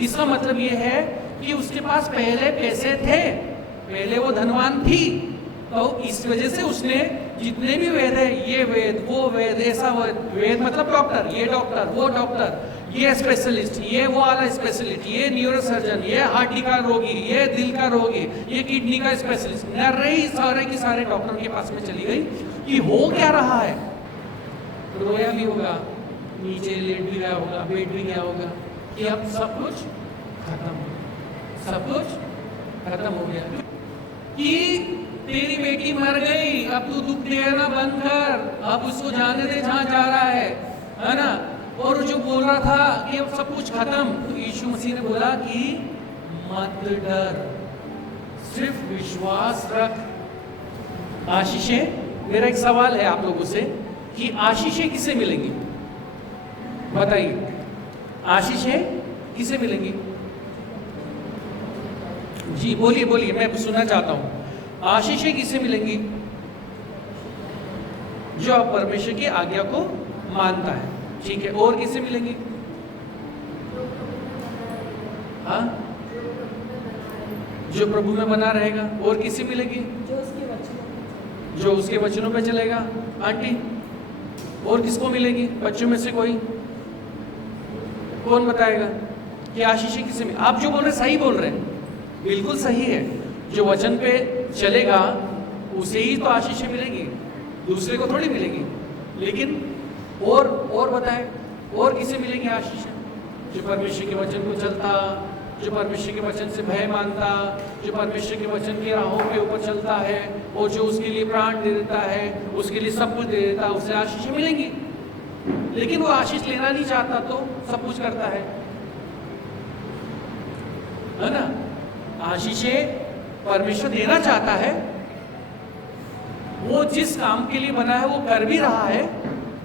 इसका मतलब ये है कि उसके पास पहले पैसे थे, पहले वो धनवान थी, तो इस वजह से उसने जितने भी वेद है, ये वेद वो वेद, ऐसा वेद मतलब डॉक्टर, ये डॉक्टर वो डॉक्टर, ये स्पेशलिस्ट, ये वो वाला स्पेशलिस्ट, ये न्यूरोसर्जन, ये हार्ट का रोगी, ये दिल का रोगी, ये किडनी का स्पेशलिस्ट, रही सारे के सारे डॉक्टर के पास में चली गई कि हो क्या रहा है। रोया भी होगा, नीचे लेट भी गया होगा, बैठ भी गया होगा कि अब सब कुछ खत्म हो गया, सब कुछ खत्म हो गया कि तेरी बेटी मर गई, अब तू दुख देना बंद कर, अब उसको जाने दे जहां जा रहा है ना। और जो बोल रहा था कि अब सब कुछ खत्म, तो यीशु मसीह ने बोला कि मत डर, सिर्फ विश्वास रख। आशीषें, मेरा एक सवाल है आप लोगों से कि आशीषें किसे मिलेंगी? बताइए, आशीषें किसे मिलेंगी? जी बोलिए बोलिए, मैं सुनना चाहता हूं। आशीषें किसे मिलेंगी? जो आप परमेश्वर की आज्ञा को मानता है, ठीक है। और किसे मिलेंगी? हाँ, जो प्रभु में बना रहेगा। और किसे मिलेगी? जो उसके वचनों पे चलेगा। आंटी, और किसको मिलेगी? बच्चों में से कोई कौन बताएगा कि आशीषें किसे मिलेगी? आप जो बोल रहे सही बोल रहे हैं, बिल्कुल सही है। जो वचन पे चलेगा उसे ही तो आशीषें मिलेगी, दूसरे को थोड़ी मिलेगी। लेकिन और बताएं, और किसे मिलेंगी आशीषें? जो परमेश्वर के वचन को चलता, जो परमेश्वर के वचन से भय मानता, जो परमेश्वर के वचन की राहों के ऊपर चलता है, और जो उसके लिए प्राण दे देता है, उसके लिए सब कुछ दे देता है, उसे आशीषें मिलेंगी। लेकिन वो आशीष लेना नहीं चाहता तो सब कुछ करता है ना। आशीषें परमेश्वर देना चाहता है, वो जिस काम के लिए बना है वो कर भी रहा है,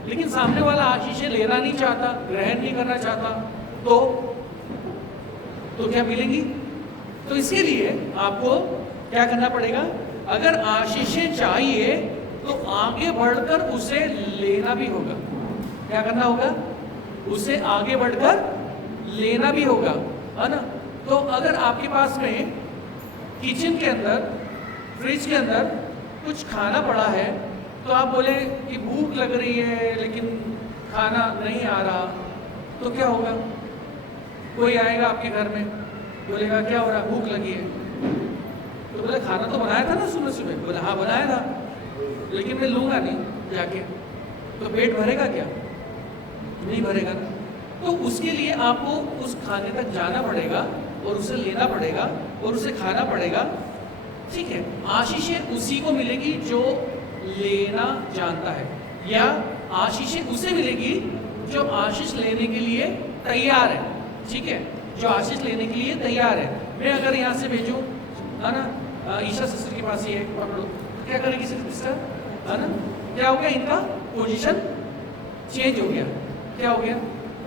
लेकिन सामने वाला आशीषें लेना नहीं चाहता, ग्रहण नहीं करना चाहता, तो क्या मिलेंगी? तो इसके लिए आपको क्या करना पड़ेगा? अगर आशीषें चाहिए तो आगे बढ़कर उसे लेना भी होगा। क्या करना होगा? उसे आगे बढ़कर लेना भी होगा, है ना। तो अगर आपके पास में किचन के अंदर, फ्रिज के अंदर कुछ खाना पड़ा है, तो आप बोले कि भूख लग रही है लेकिन खाना नहीं आ रहा, तो क्या होगा? कोई आएगा आपके घर में, बोलेगा क्या हो रहा, भूख लगी है। तो बोले खाना तो बनाया था ना सुबह सुबह। बोले हाँ बनाया था, लेकिन मैं लूंगा नहीं जाके। तो पेट भरेगा क्या? नहीं भरेगा ना। तो उसके लिए आपको उस खाने तक जाना पड़ेगा और उसे लेना पड़ेगा और उसे खाना पड़ेगा, ठीक है। आशीषें उसी को मिलेगी जो लेना जानता है, या आशीषें उसे मिलेगी जो आशीष लेने के लिए तैयार है, ठीक है। जो आशीष लेने के लिए तैयार है। मैं अगर यहाँ से भेजूँ, है ना, ईशा सिस्टर के पास ही है, पकड़ो, क्या करेगी सिस्टर, है ना। क्या हो गया? इनका पोजीशन चेंज हो गया। क्या हो गया?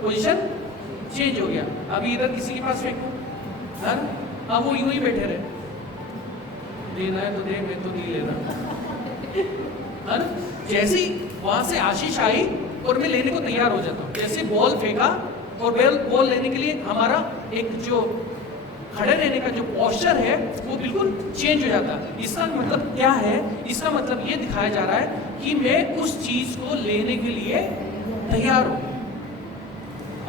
पोजीशन चेंज हो गया। अभी इधर किसी के पास फेंकूं, है ना, अब वो यूं ही बैठे रहे, देना है तो दे, मैं तो नहीं लेना, है ना। जैसे वहां से आशीष आई और मैं लेने को तैयार हो जाता हूँ, जैसे बॉल फेंका और बॉल लेने के लिए हमारा एक जो खड़े रहने का जो पोस्चर है वो बिल्कुल चेंज हो जाता है। इसका मतलब क्या है? इसका मतलब ये दिखाया जा रहा है कि मैं उस चीज को लेने के लिए तैयार हूं।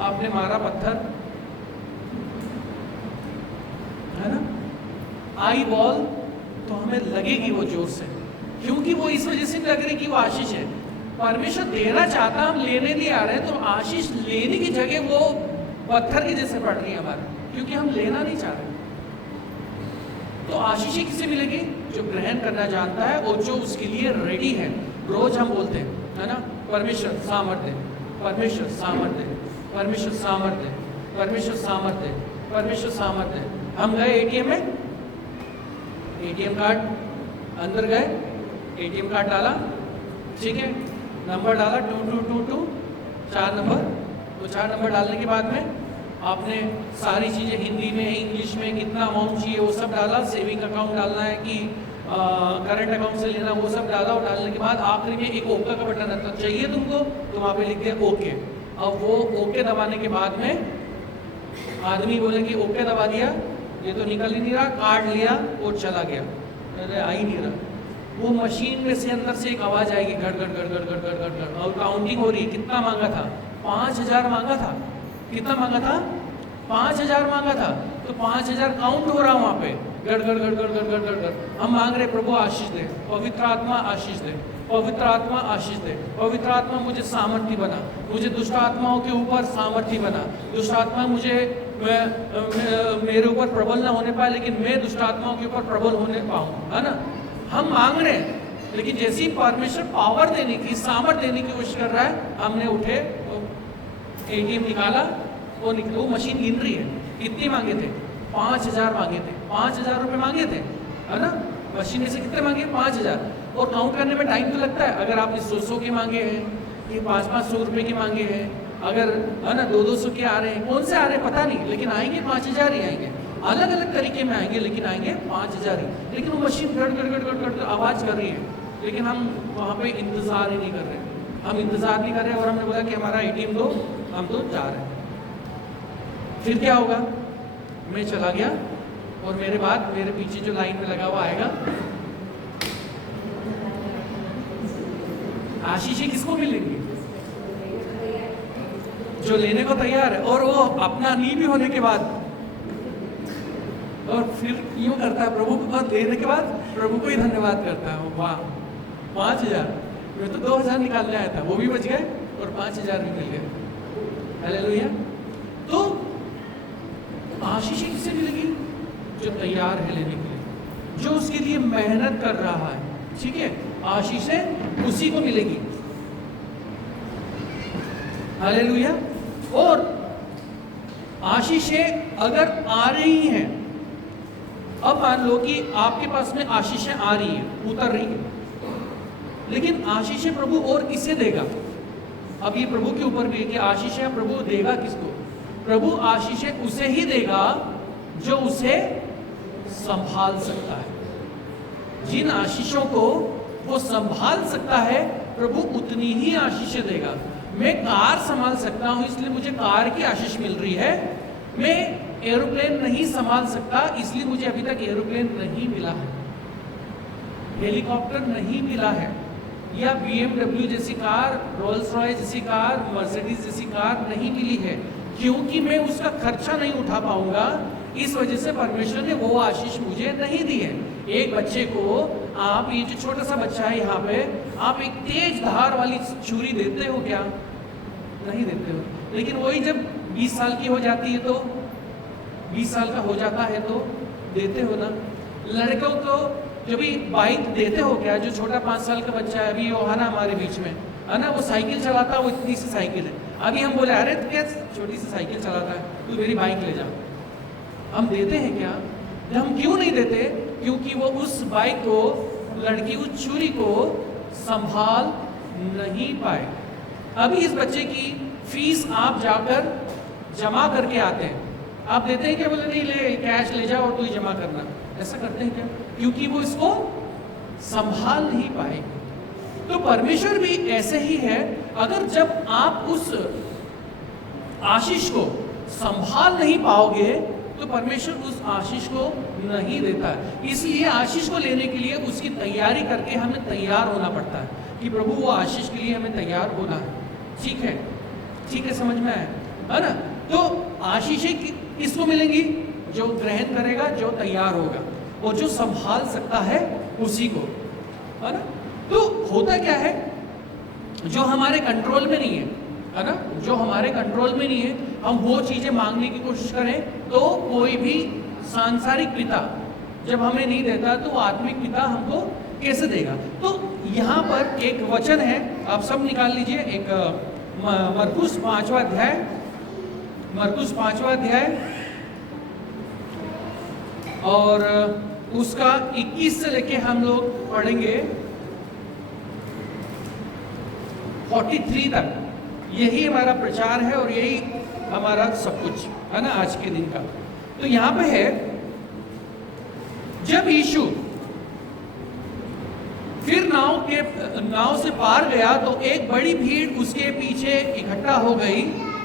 आपने मारा पत्थर, है ना, आई बॉल, तो हमें लगेगी वो जोर से, क्योंकि वो इस वजह से लग रही कि वो आशीष है। परमेश्वर देना चाहता, हम लेने नहीं आ रहे हैं, तो आशीष लेने की जगह वो पत्थर की जैसे पड़ रही है हमारे, क्योंकि हम लेना नहीं चाह रहे। तो आशीष किसे मिलेगी? जो ग्रहण करना जानता है और जो उसके लिए रेडी है। रोज हम बोलते हैं, है ना, परमेश्वर सामर्थ्य, परमेश्वर सामर्थ्य, परमेश्वर सामर्थ्य, परमेश्वर सामर्थ्य, परमेश्वर सामर्थ्य। हम गए एटीएम में, एटीएम कार्ड अंदर गए, एटीएम कार्ड डाला, ठीक है, नंबर डाला 2222, 4 नंबर। तो 4 नंबर डालने के बाद में आपने सारी चीज़ें हिंदी में, इंग्लिश में, कितना अमाउंट चाहिए वो सब डाला, सेविंग अकाउंट डालना है कि करंट अकाउंट से लेना, वो सब डाला। और डालने के बाद आखिरी में एक ओके का बटन आता चाहिए तुमको, तो वहाँ पे लिख दिया ओके। अब वो ओके दबाने के बाद में आदमी बोले कि ओके दबा दिया, ये तो निकल ही नहीं रहा, काट लिया और चला गया, अरे आ ही नहीं रहा। वो मशीन में से अंदर से एक आवाज आएगी, गड़ गड़ गड़ गड़ गड़ गड़ गड़, और काउंटिंग हो रही है। कितना मांगा था? 5000 मांगा था। कितना मांगा था? 5000 मांगा था। तो 5000 काउंट हो रहा वहां पे, गड़ गड़ गड़ गड़ गड़ गड़ गड़ गड़। हम मांग रहे प्रभु आशीष दे, पवित्र आत्मा आशीष दे, पवित्र आत्मा आशीष दे, पवित्र आत्मा मुझे सामर्थ्य बना, मुझे दुष्ट आत्माओं के ऊपर सामर्थ्य बना, दुष्ट आत्मा मुझे मेरे ऊपर प्रबल ना होने पाए, लेकिन मैं दुष्ट आत्माओं के ऊपर प्रबल होने पाऊं, है ना। हम मांग रहे हैं, लेकिन जैसे ही परमेश्वर पावर देने की, सामर्थ्य देने की कोशिश कर रहा है, हमने उठे एटीएम निकाला, वो मशीन गिन रही है। कितनी मांगे थे? 5000 मांगे थे, 5000 रुपए मांगे थे, है ना। मशीन में से कितने मांगे? 5000। और काउंट करने में टाइम तो लगता है। अगर आपने 100 के मांगे हैं, ये 500 रुपए के मांगे हैं, अगर है ना 200 के आ रहे हैं, कौन से आ रहे हैं पता नहीं, लेकिन आएंगे 5000 ही आएंगे। अलग अलग तरीके में आएंगे, लेकिन आएंगे 5000 ही। लेकिन वो मशीन गड़ गड़ गड़ गड़ गड़ आवाज कर रही है, लेकिन हम वहाँ पे इंतजार ही नहीं कर रहे। हम इंतजार नहीं कर रहे और हमने बोला कि हमारा एटीएम दो, हम तो जा रहे हैं। फिर क्या होगा? मैं चला गया और मेरे बाद मेरे पीछे जो लाइन में लगा हुआ आएगा। आशीषें किसको मिलेंगी? जो लेने को तैयार है, और वो अपना नहीं भी होने के बाद, और फिर यूं करता है प्रभु को, और लेने के बाद प्रभु को ही धन्यवाद करता है। वाह, 5000, मैं तो 2000 निकालने आया था, वो भी बच गए और 5000 भी मिल गए। हालेलुया। तो आशीषें किसे मिलेगी? जो तैयार है लेने के लिए, जो उसके लिए मेहनत कर रहा है, ठीक है। आशीषें उसी को मिलेगी। हालेलुया। और आशीषें अगर आ रही हैं, अब मान लो कि आपके पास में आशीषें आ रही हैं, उतर रही हैं, लेकिन आशीषें प्रभु और किसे देगा? अब ये प्रभु के ऊपर भी है कि आशीषें प्रभु देगा किसको? प्रभु आशीषें उसे ही देगा जो उसे संभाल सकता है। जिन आशीषों को वो संभाल सकता है, प्रभु उतनी ही आशीषें देगा। मैं कार संभाल सकता हूं, इसलिए मुझे कार की आशीष मिल रही है। मैं एरोप्लेन नहीं संभाल सकता, इसलिए मुझे अभी तक एरोप्लेन नहीं मिला है, हेलीकॉप्टर नहीं मिला है, या BMW जैसी कार, रोल्स रॉयस जैसी कार, मर्सिडीज जैसी कार नहीं मिली है, क्योंकि मैं उसका खर्चा नहीं उठा पाऊंगा। इस वजह से परमेश्वर ने वो आशीष मुझे नहीं दी है। एक बच्चे को आप, ये जो छोटा सा बच्चा है यहाँ पे, आप एक तेज धार वाली छुरी देते हो क्या? नहीं देते हो। लेकिन वही जब 20 साल की हो जाती है, तो 20 साल का हो जाता है तो देते हो ना। लड़कों को जब भी बाइक देते हो क्या? जो छोटा 5 साल का बच्चा है, अभी वो है ना हमारे बीच में, है ना, वो साइकिल चलाता है, वो इतनी सी साइकिल है। अभी हम बोले अरे तो क्या छोटी सी साइकिल चलाता है, तू मेरी बाइक ले जा। हम देते हैं क्या? हम क्यों नहीं देते? क्योंकि वो उस बाइक को, लड़की उस छुरी को संभाल नहीं पाए। अभी इस बच्चे की फीस आप जाकर जमा करके आते हैं, आप देते हैं क्या? बोले नहीं, ले कैश ले जाओ और तू ही जमा करना। ऐसा करते हैं क्या? क्योंकि वो इसको संभाल नहीं पाए। तो परमेश्वर भी ऐसे ही है। अगर जब आप उस आशीष को संभाल नहीं पाओगे, तो परमेश्वर उस आशीष को नहीं देता है। इसलिए आशीष को लेने के लिए उसकी तैयारी करके हमें तैयार होना पड़ता है कि प्रभु वो आशीष के लिए हमें तैयार होना है। ठीक है, ठीक है, समझ में आया, है ना। तो आशीषें किसको मिलेंगी? जो ग्रहण करेगा, जो तैयार होगा, और जो संभाल सकता है उसी को, है ना। तो होता क्या है, जो हमारे कंट्रोल में नहीं है ना, जो हमारे कंट्रोल में नहीं है, हम वो चीजें मांगने की कोशिश करें, तो कोई भी सांसारिक पिता जब हमें नहीं देता, तो आत्मिक पिता हमको कैसे देगा? तो यहाँ पर एक वचन है, आप सब निकाल लीजिए, एक मरकुस 5वां अध्याय, मरकुस 5वां अध्याय और उसका 21 से लेके हम लोग पढ़ेंगे 43 तक। यही हमारा प्रचार है और यही हमारा सब कुछ है ना आज के दिन का। तो यहाँ पे है, जब यीशु फिर नाव से पार गया, तो एक बड़ी भीड़ उसके पीछे इकट्ठा हो गई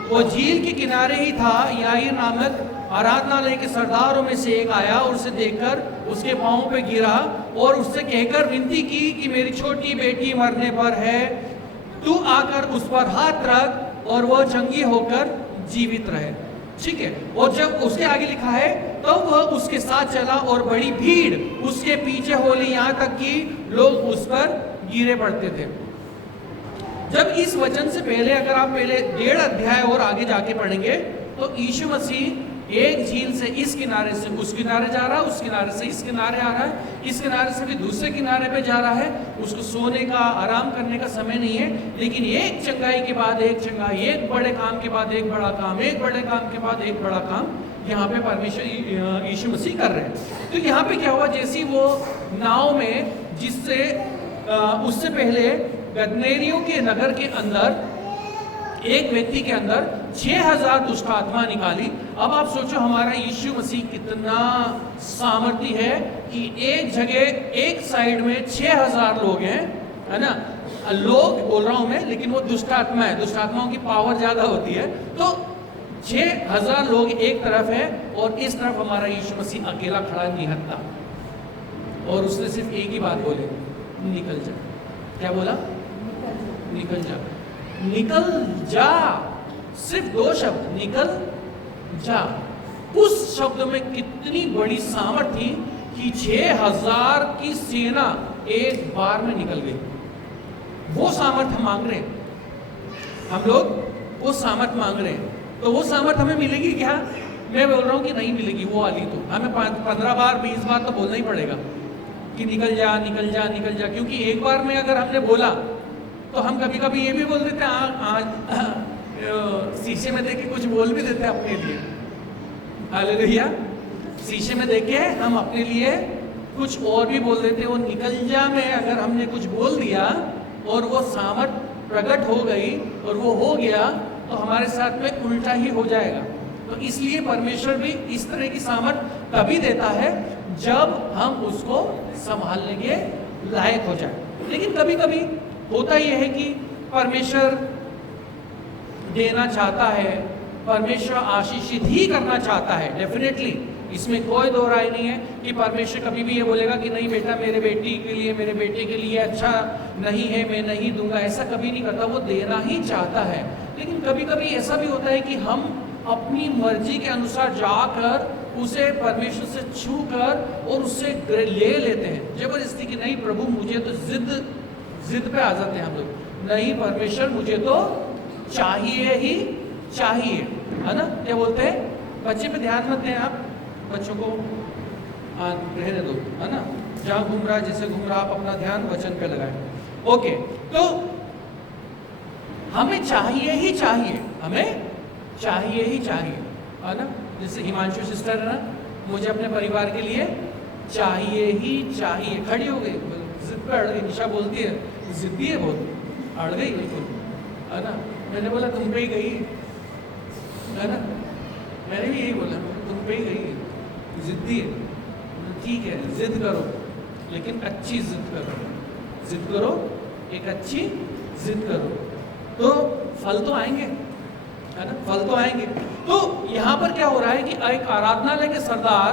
वो झील के किनारे ही था। याईर नामक आराधनालय के सरदारों में से एक आया और उसे देखकर उसके पांव पे गिरा और उससे कहकर विनती की कि मेरी छोटी बेटी मरने पर है, तू आकर उस पर हाथ रख और वह चंगी होकर जीवित रहे। ठीक है। और जब उसके आगे लिखा है तो वह उसके साथ चला और बड़ी भीड़ उसके पीछे हो ली, यहां तक कि लोग उस पर गिरे पड़ते थे। जब इस वचन से पहले अगर आप पहले 1.5 अध्याय और आगे जाके पढ़ेंगे तो यीशु मसीह एक झील से इस किनारे से उस किनारे जा रहा है, उस किनारे से इस किनारे आ रहा है, इस किनारे से भी दूसरे किनारे पे जा रहा है। उसको सोने का, आराम करने का समय नहीं है, लेकिन एक चंगाई के बाद एक चंगाई, एक बड़े काम के बाद एक बड़ा काम, एक बड़े काम के बाद एक बड़ा काम यहाँ पे परमेश्वर यीशु मसीह कर रहे हैं। तो यहाँ पे क्या हुआ, जैसी वो नाव में जिससे उससे पहले गदनेरियों के नगर के अंदर एक व्यक्ति के अंदर 6000 दुष्ट आत्मा निकाली। अब आप सोचो हमारा यीशु मसीह कितना सामर्थ्य है कि एक जगह एक साइड में 6000 लोग हैं, है ना। लोग बोल रहा हूं मैं, लेकिन वो दुष्ट आत्मा है, दुष्ट आत्माओं की पावर ज्यादा होती है। तो 6000 लोग एक तरफ है और इस तरफ हमारा यीशु मसीह अकेला खड़ा निहत्ता, और उसने सिर्फ एक ही बात बोली, निकल जा। क्या बोला? निकल जा, निकल जा। सिर्फ 2 शब्द, निकल जा। उस शब्द में कितनी बड़ी सामर्थ थी कि 6000 की सेना एक बार में निकल गई। वो सामर्थ हम मांग रहे हैं, हम लोग वो सामर्थ मांग रहे हैं। तो वो सामर्थ हमें मिलेगी क्या? मैं बोल रहा हूं कि नहीं मिलेगी वो वाली। तो हमें 15 बार 20 बार तो बोलना ही पड़ेगा कि निकल जा, निकल जा, निकल जा। क्योंकि एक बार में अगर हमने बोला तो हम कभी कभी ये भी बोल देते हैं, शीशे में देख के कुछ बोल भी देते हैं अपने लिए। हालेलुया। शीशे में देख के हम अपने लिए कुछ और भी बोल देते हैं। वो निकल जा में अगर हमने कुछ बोल दिया और वो सामर्थ प्रकट हो गई और वो हो गया, तो हमारे साथ में उल्टा ही हो जाएगा। तो इसलिए परमेश्वर भी इस तरह की सामर्थ तभी देता है जब हम उसको संभालने के लायक हो जाए। लेकिन कभी कभी होता यह है कि परमेश्वर देना चाहता है, परमेश्वर आशीषित ही करना चाहता है, डेफिनेटली, इसमें कोई दो राय नहीं है कि परमेश्वर कभी भी ये बोलेगा कि नहीं बेटा मेरे बेटी के लिए, मेरे बेटे के लिए अच्छा नहीं है, मैं नहीं दूंगा, ऐसा कभी नहीं करता। वो देना ही चाहता है। लेकिन कभी कभी ऐसा भी होता है कि हम अपनी मर्जी के अनुसार जाकर उसे परमेश्वर से छू कर और उससे ले लेते हैं जबरदस्ती कि नहीं प्रभु मुझे तो जिद पे आ जाते हैं हम लोग, नहीं परमेश्वर मुझे तो चाहिए ही चाहिए, है ना। क्या बोलते हैं? बच्चे पे ध्यान मत दें आप, बच्चों को रहने दो, है ना। जहाँ घूम रहा है, जैसे घूम रहा, आप अपना ध्यान वचन पे लगाएं। ओके, तो हमें चाहिए ही चाहिए, हमें चाहिए ही चाहिए, है ना। जैसे हिमांशु सिस्टर है ना, मुझे अपने परिवार के लिए चाहिए ही चाहिए। खड़ी हो गई, जिद पे अड़ गई। निशा बोलती है जिद्दी है बहुत, अड़ गई बिल्कुल, है ना। मैंने बोला तुम पे ही गई है ना, मैंने भी यही बोला तुम पे ही गई, जिद्दी है। ठीक है, जिद करो, लेकिन अच्छी जिद करो, जिद करो, एक अच्छी जिद करो, तो फल तो आएंगे, है ना, फल तो आएंगे। तो यहां पर क्या हो रहा है कि एक आराधनालय के सरदार,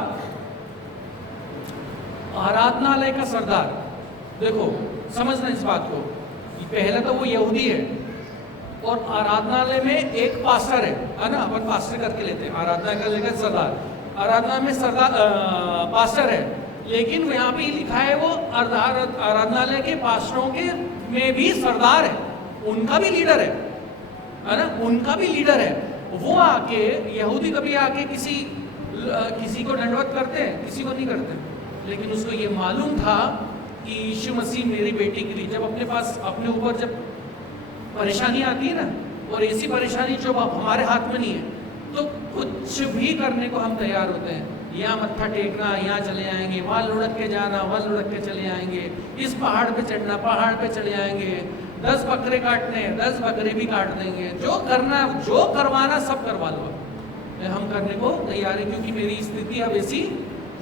आराधनालय का सरदार, देखो समझना इस बात को, पहले तो वो यहूदी है और आराधनालय में एक पास्टर है ना, अपन पास्टर करके लेते हैं, आराधनालय का सरदार, आराधना में सरदार पास्टर है। लेकिन यहाँ पे लिखा है वो आराधनालय के पास्टरों के में भी सरदार है, उनका भी लीडर है ना, उनका भी लीडर है। वो आके, यहूदी कभी आके किसी को दंडवत करते हैं? किसी को नहीं करते। लेकिन उसको ये मालूम था कि यीशु मसीह मेरी बेटी के लिए, जब अपने पास अपने ऊपर जब परेशानी आती है ना, और ऐसी परेशानी जो हमारे हाथ में नहीं है, तो कुछ भी करने को हम तैयार होते हैं। यहाँ मत्था टेकना, यहाँ चले आएंगे, वहाँ लुढ़क के जाना, वहाँ लुढ़क के चले आएंगे, इस पहाड़ पे चढ़ना, पहाड़ पे चले आएंगे, 10 बकरे काटने, 10 बकरे भी काट देंगे, जो करना, जो करवाना सब करवा लो, हम करने को तैयार है, क्योंकि मेरी स्थिति अब ऐसी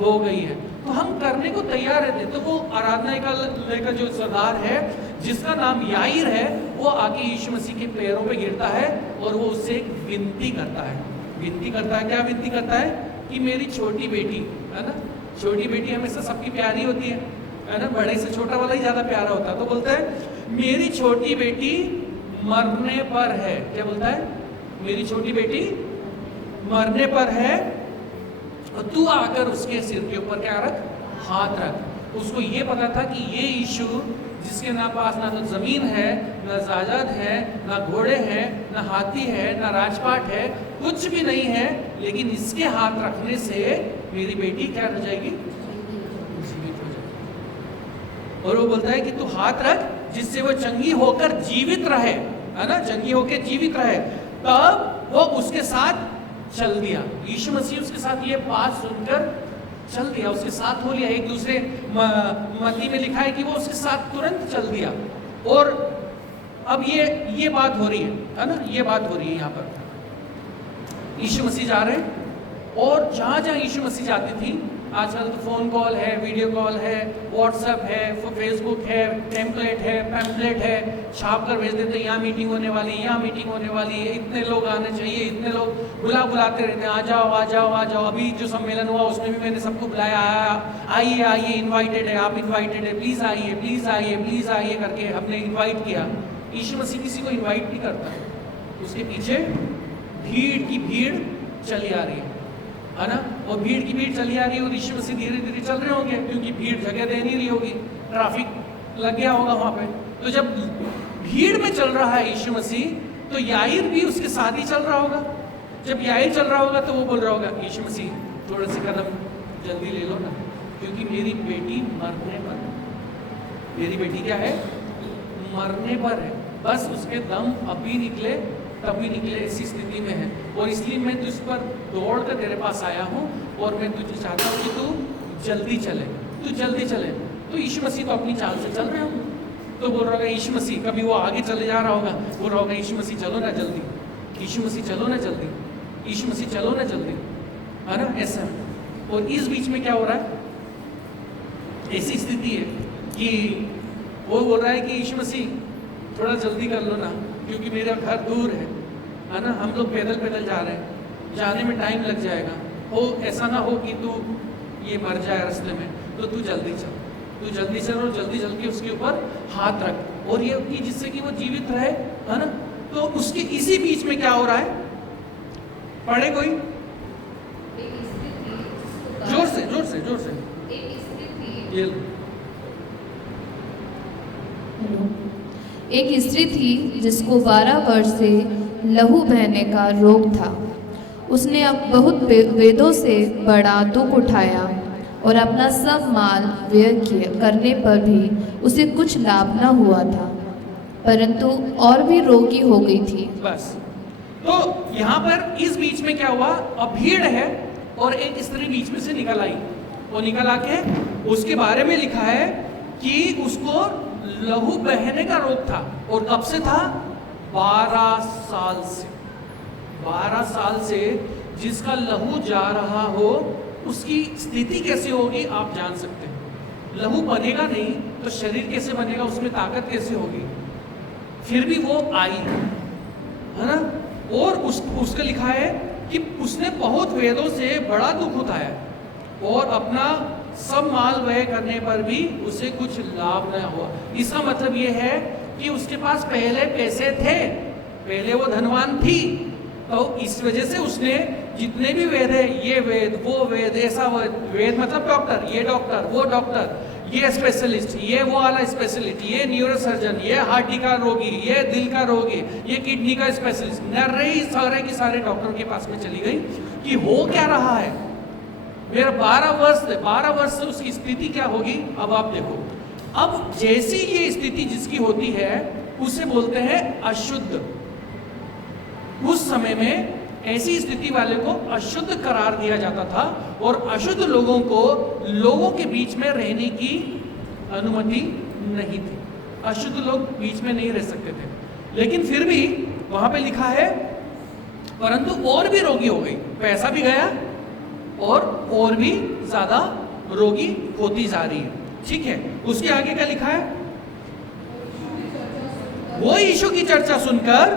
हो गई है। तो हम करने को तैयार रहते। तो वो आराधनालय का जो सरदार है, जिसका नाम याईर है, वो आके यीशु मसीह के पैरों पे गिरता है और वो उससे एक विनती करता है। विनती करता है, क्या विनती करता है? कि मेरी छोटी बेटी, है ना, छोटी बेटी हमेशा सबकी प्यारी होती है ना, बड़े से छोटा वाला ही ज्यादा प्यारा होता है। तो बोलता है मेरी छोटी बेटी मरने पर है। क्या बोलता है? मेरी छोटी बेटी मरने पर है, और तू आकर उसके सिर के ऊपर क्या रख? हाथ रख। उसको ये पता था कि ये यीशु जिसके ना पास ना तो जमीन है, ना जायदाद है, ना घोड़े हैं, ना हाथी है, ना राजपाट है, कुछ भी नहीं है, लेकिन इसके हाथ रखने से मेरी बेटी क्या हो जाएगी? जीवित हो जाएगी। और वो बोलता है कि तू हाथ रख जिससे वो चंगी होकर जीवित रहे, है ना, चंगी होकर जीवित रहे। तब वो उसके साथ चल दिया। यीशु मसीह उसके साथ ये बात सुनकर चल दिया, उसके साथ हो लिया। एक दूसरे मत्ती में लिखा है कि वो उसके साथ तुरंत चल दिया। और अब ये बात हो रही है ना, ये बात हो रही है यहाँ पर। यीशु मसीह जा रहे हैं, और जहाँ जहाँ यीशु मसीह जाती थी, आजकल तो फोन कॉल है, वीडियो कॉल है, व्हाट्सएप है, फेसबुक है, टेम्पलेट है, पैम्पलेट है, छाप कर भेज देते हैं, यहाँ मीटिंग होने वाली है, यहाँ मीटिंग होने वाली है, इतने लोग आने चाहिए, इतने लोग बुलाते रहते हैं, आ जाओ आ जाओ आ जाओ। अभी जो सम्मेलन हुआ उसमें भी मैंने सबको बुलाया, आइए आइए, इन्वाइटेड है, आप इन्वाइटेड है, प्लीज आइए प्लीज आइए प्लीज आइए करके हमने इन्वाइट किया। यीशु मसीह किसी को इन्वाइट नहीं करता, उसके पीछे भीड़ की भीड़ चली आ रही है ना, और भीड़ की भीड़ चली आ रही है, और यीशु मसीह धीरे धीरे चल रहे होंगे, क्योंकि भीड़ जगह दे नहीं रही होगी, ट्रैफिक लग गया होगा वहां पे। तो जब भीड़ में चल रहा है यीशु मसीह, तो याईर भी उसके साथ ही चल रहा होगा। जब याईर चल रहा होगा तो वो बोल रहा होगा, यीशु मसीह थोड़े से कदम जल्दी ले लो ना, क्योंकि मेरी बेटी मरने पर है। मेरी बेटी क्या है? मरने पर है, बस उसके दम अभी निकले तभी निकले, ऐसी स्थिति में है, और इसलिए मैं तुझ पर दौड़ कर तेरे पास आया हूँ, और मैं तुझे चाहता हूँ कि तू जल्दी चले, तू जल्दी चले। तो यीशु मसीह तो अपनी चाल से चल रहे होंगे, तो बोल रहा होगा यीशु मसीह, कभी वो आगे चले जा रहा होगा, बोल रहा होगा यीशु मसीह चलो ना जल्दी, यीशु मसीह चलो ना जल्दी, यीशु मसीह चलो ना जल्दी, है ना, ऐसा। और इस बीच में क्या हो रहा है? ऐसी स्थिति है कि वो बोल रहा है कि यीशु मसीह थोड़ा जल्दी कर लो ना, क्योंकि मेरा घर दूर है ना, हम लोग पैदल पैदल जा रहे हैं, जाने में टाइम लग जाएगा, हो ऐसा ना हो कि तू ये मर जाए रास्ते में, तो तू जल्दी चल, तू जल्दी चल, और जल्दी चल के उसके ऊपर हाथ रख, और ये कि जिससे कि वो जीवित रहे, है ना। तो उसके इसी बीच में क्या हो रहा है? पढ़े कोई? जोर से जोर से जोर से। एक स्त्री थी जिसको 12 वर्ष से लहू बहने का रोग था। उसने अब बहुत वेदों से बड़ा दुख उठाया, और अपना सब माल व्यय करने पर भी उसे कुछ लाभ न हुआ था, परंतु और भी रोगी हो गई थी। बस, तो यहाँ पर इस बीच में क्या हुआ? अब भीड़ है, और एक स्त्री बीच में से निकल आई, और निकल आके उसके बारे में लिखा है कि उसको लहू बहने का रोग था, और कब से था? 12 साल से। 12 साल से जिसका लहू जा रहा हो, उसकी स्थिति कैसे होगी आप जान सकते हैं। लहू बनेगा नहीं तो शरीर कैसे बनेगा, उसमें ताकत कैसे होगी? फिर भी वो आई, है ना। और उसका लिखा है कि उसने बहुत वेदों से बड़ा दुख उठाया, और अपना सब माल व्यय करने पर भी उसे कुछ लाभ न हुआ। इसका मतलब ये है कि उसके पास पहले पैसे थे, पहले वो धनवान थी, तो इस वजह से उसने जितने भी वेद है, ये वेद वो वेद, ऐसा वेद मतलब डॉक्टर, ये डॉक्टर वो डॉक्टर, ये स्पेशलिस्ट, ये वो वाला स्पेशलिस्ट, ये न्यूरोसर्जन, ये हार्ट का रोगी, ये दिल का रोगी, ये किडनी का स्पेशलिस्ट, नर्रे सारे के सारे डॉक्टर के पास में चली गई कि हो क्या रहा है। मेरा 12 वर्ष से उसकी स्थिति क्या होगी, अब आप देखो। अब जैसी ये स्थिति जिसकी होती है उसे बोलते हैं अशुद्ध। उस समय में ऐसी स्थिति वाले को अशुद्ध करार दिया जाता था, और अशुद्ध लोगों को लोगों के बीच में रहने की अनुमति नहीं थी। अशुद्ध लोग बीच में नहीं रह सकते थे, लेकिन फिर भी वहां पे लिखा है परंतु और भी रोगी हो गई, पैसा भी गया, और भी ज्यादा रोगी होती जा रही है। ठीक है, उसके आगे क्या लिखा है? वो यीशु की चर्चा सुनकर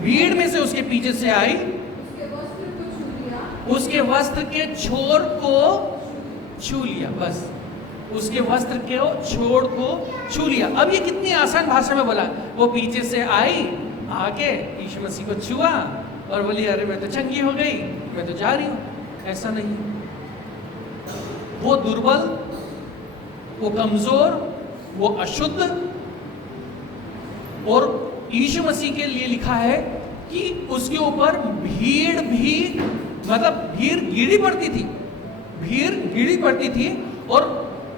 भीड़ में से उसके पीछे से आई, उसके वस्त्र के छोर को छू लिया। बस उसके वस्त्र के छोर को छू लिया। अब ये कितनी आसान भाषा में बोला। वो पीछे से आई, आके यीशु मसीह को छुआ और बोली अरे मैं तो चंगी हो गई, मैं तो जा रही हूं। ऐसा नहीं, वो दुर्बल, वो कमजोर, वो अशुद्ध, और यीशु मसीह के लिए लिखा है कि उसके ऊपर भीड़ भी, मतलब भीड़ गिरी पड़ती थी, भीड़ गिरी पड़ती थी। और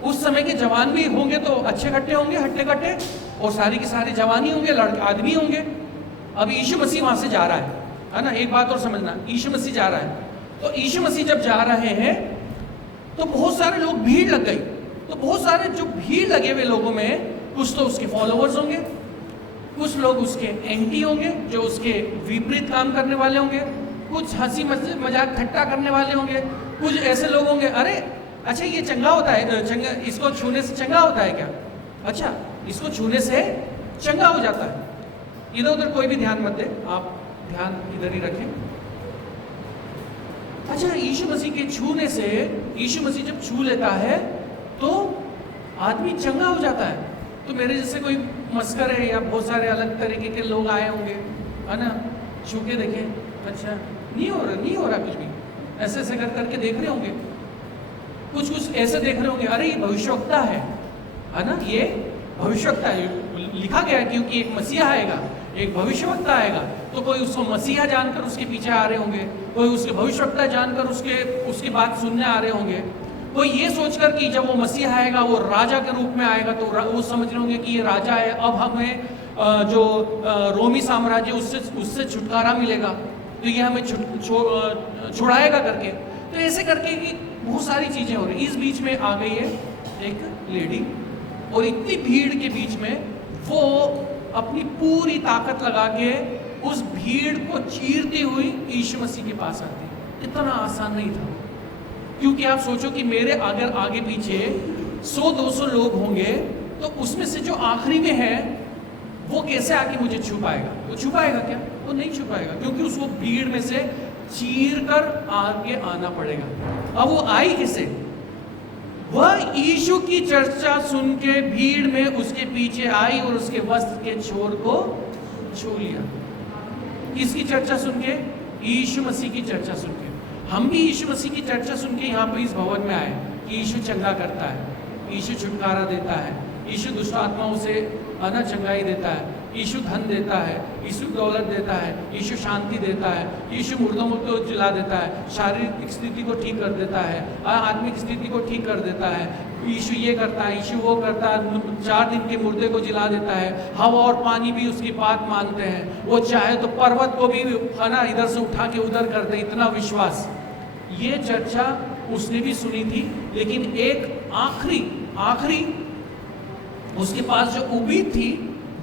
उस समय के जवान भी होंगे तो अच्छे खट्टे होंगे, हट्टे कट्टे, और सारी की सारी जवानी होंगे, लड़के आदमी होंगे। अब यीशु मसीह वहां से जा रहा है ना। एक बात और समझना, यीशु मसीह जा रहा है, तो यीशु मसीह जब जा रहे हैं तो बहुत सारे लोग, भीड़ लग गई। तो बहुत सारे जो भीड़ लगे हुए लोगों में, कुछ तो उसके फॉलोअर्स होंगे, कुछ लोग उसके एंटी होंगे जो उसके विपरीत काम करने वाले होंगे, कुछ हंसी मजाक ठट्टा करने वाले होंगे, कुछ ऐसे लोग होंगे अरे अच्छा ये चंगा होता है, चंगा, इसको छूने से चंगा होता है क्या? अच्छा इसको छूने से चंगा हो जाता है। इधर उधर कोई भी ध्यान मत दे, आप ध्यान इधर ही रखें। अच्छा यीशु मसीह के छूने से, यीशु मसीह जब छू लेता है तो आदमी चंगा हो जाता है। तो मेरे जैसे कोई मस्कर है या बहुत सारे अलग तरीके के लोग आए होंगे, है ना, छू के देखें, अच्छा नहीं हो रहा कुछ भी, ऐसे ऐसे करके देख रहे होंगे, कुछ ऐसे देख रहे होंगे, अरे ये भविष्यवक्ता है ना, ये भविष्यवक्ता है, लिखा गया है क्योंकि एक मसीहा आएगा, एक भविष्यवक्ता आएगा। तो कोई उसको मसीहा जानकर उसके पीछे आ रहे होंगे, कोई उसके भविष्यवक्ता जानकर उसकी बात सुनने आ रहे होंगे, कोई ये सोचकर कि जब वो मसीहा आएगा वो राजा के रूप में आएगा तो वो समझ रहे होंगे कि ये राजा है, अब हमें जो रोमी साम्राज्य उससे छुटकारा मिलेगा, तो ये हमें छुड़ाएगा करके। तो ऐसे करके कि बहुत सारी चीजें हो रही। इस बीच में आ गई है एक लेडी, और इतनी भीड़ के बीच में वो अपनी पूरी ताकत लगा के उस भीड़ को चीरती हुई यीशु मसीह के पास आती। इतना आसान नहीं था, क्योंकि आप सोचो कि मेरे अगर आगे पीछे 100-200 लोग होंगे तो उसमें से जो आखिरी में है वो कैसे आके मुझे छू पाएगा? वो छू पाएगा क्या? वो नहीं छू पाएगा, क्योंकि उसको भीड़ में से चीर कर आगे आना पड़ेगा। अब वो आई किसे? वह यीशु की चर्चा सुन के भीड़ में उसके पीछे आई और उसके वस्त्र के छोर को छू लिया। किसकी चर्चा सुन के? यीशु मसीह की चर्चा सुन के। हम भी यीशु मसीह की चर्चा सुन के यहाँ पे इस भवन में आए कि यीशु चंगा करता है, यीशु छुटकारा देता है, यीशु दुष्ट आत्माओं से चंगाई देता है, यीशु धन देता है, यीशु दौलत देता है, यीशु शांति देता है, यीशु मुर्दों को जिला देता है, शारीरिक स्थिति को ठीक कर देता है, आत्मिक स्थिति को ठीक कर देता है, यीशु ये करता है, यीशु वो करता है, 4 दिन के मुर्दे को जिला देता है, हवा और पानी भी उसकी बात मानते हैं, वो चाहे तो पर्वत को भी इधर से उठा के उधर कर दे, इतना विश्वास। ये चर्चा उसने भी सुनी थी, लेकिन एक आखिरी उसके पास जो उम्मीद थी,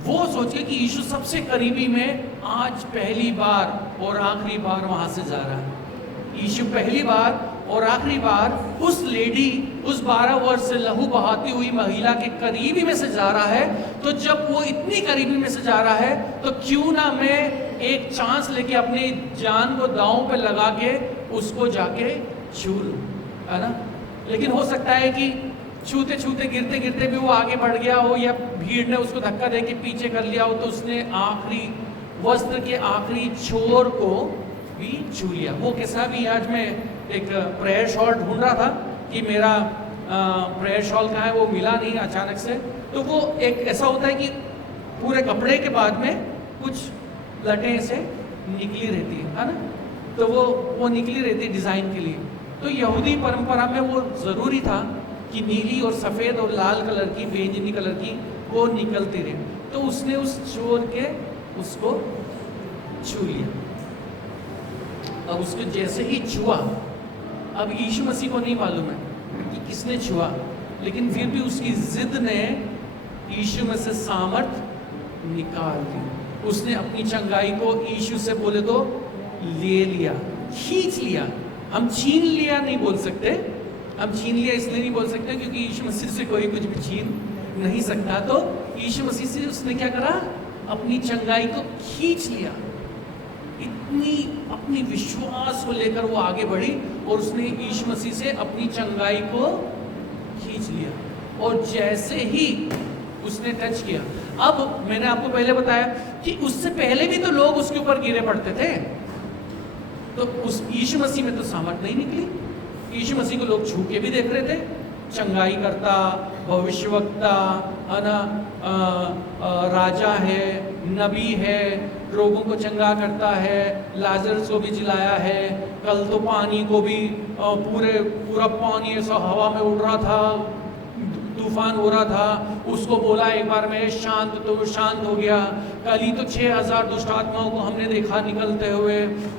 वो सोचे कि यीशु सबसे करीबी में आज पहली बार और आखिरी बार वहां से जा रहा है। यीशु पहली बार और आखिरी बार उस लेडी, उस 12 वर्ष से लहू बहाती हुई महिला के करीबी में से जा रहा है। तो जब वो इतनी करीबी में से जा रहा है तो क्यों ना मैं एक चांस लेके अपनी जान को दांव पे लगा के उसको जाके छू लूं, है ना। लेकिन हो सकता है कि छूते छूते गिरते गिरते भी वो आगे बढ़ गया हो, या भीड़ ने उसको धक्का दे के पीछे कर लिया हो, तो उसने आखिरी वस्त्र के आखिरी छोर को भी छू लिया। वो कैसा भी, आज मैं एक प्रेयर शॉल ढूंढ रहा था कि मेरा प्रेयर शॉल कहाँ है, वो मिला नहीं अचानक से। तो वो एक ऐसा होता है कि पूरे कपड़े के बाद में कुछ लटें से निकली रहती है ना, तो वो निकली रहती है डिज़ाइन के लिए। तो यहूदी परंपरा में वो ज़रूरी था कि नीली और सफ़ेद और लाल कलर की, बैंगनी कलर की वो निकलती रहे। तो उसने उस छोर के उसको छू लिया। अब उसको जैसे ही छुआ, अब यीशु मसीह को नहीं मालूम है कि किसने छुआ, लेकिन फिर भी उसकी जिद ने यीशु में से सामर्थ निकाल दी। उसने अपनी चंगाई को यीशु से बोले तो ले लिया, खींच लिया। हम छीन लिया नहीं बोल सकते, हम छीन लिया इसलिए नहीं बोल सकते क्योंकि यीशु मसीह से कोई कुछ भी छीन नहीं सकता। तो यीशु मसीह से उसने क्या करा? अपनी चंगाई को खींच लिया। इतनी अपनी विश्वास को लेकर वो आगे बढ़ी और उसने यीशु मसीह से अपनी चंगाई को खींच लिया। और जैसे ही उसने टच किया, अब मैंने आपको पहले बताया कि उससे पहले भी तो लोग उसके ऊपर गिरे पड़ते थे, तो उस यीशु मसीह में तो सामर्थ नहीं निकली। यीशु मसीह को लोग छू के भी देख रहे थे, चंगाई करता, भविष्यवक्ता है ना, राजा है, नबी है, रोगों को चंगा करता है, लाजरस को भी जिलाया है, कल तो पानी को भी पूरा पानी ऐसा हवा में उड़ रहा था, तूफान हो रहा था, उसको बोला एक बार में शांत, तो वो शांत हो गया। कल ही तो 6000 दुष्ट आत्माओं को हमने देखा निकलते हुए,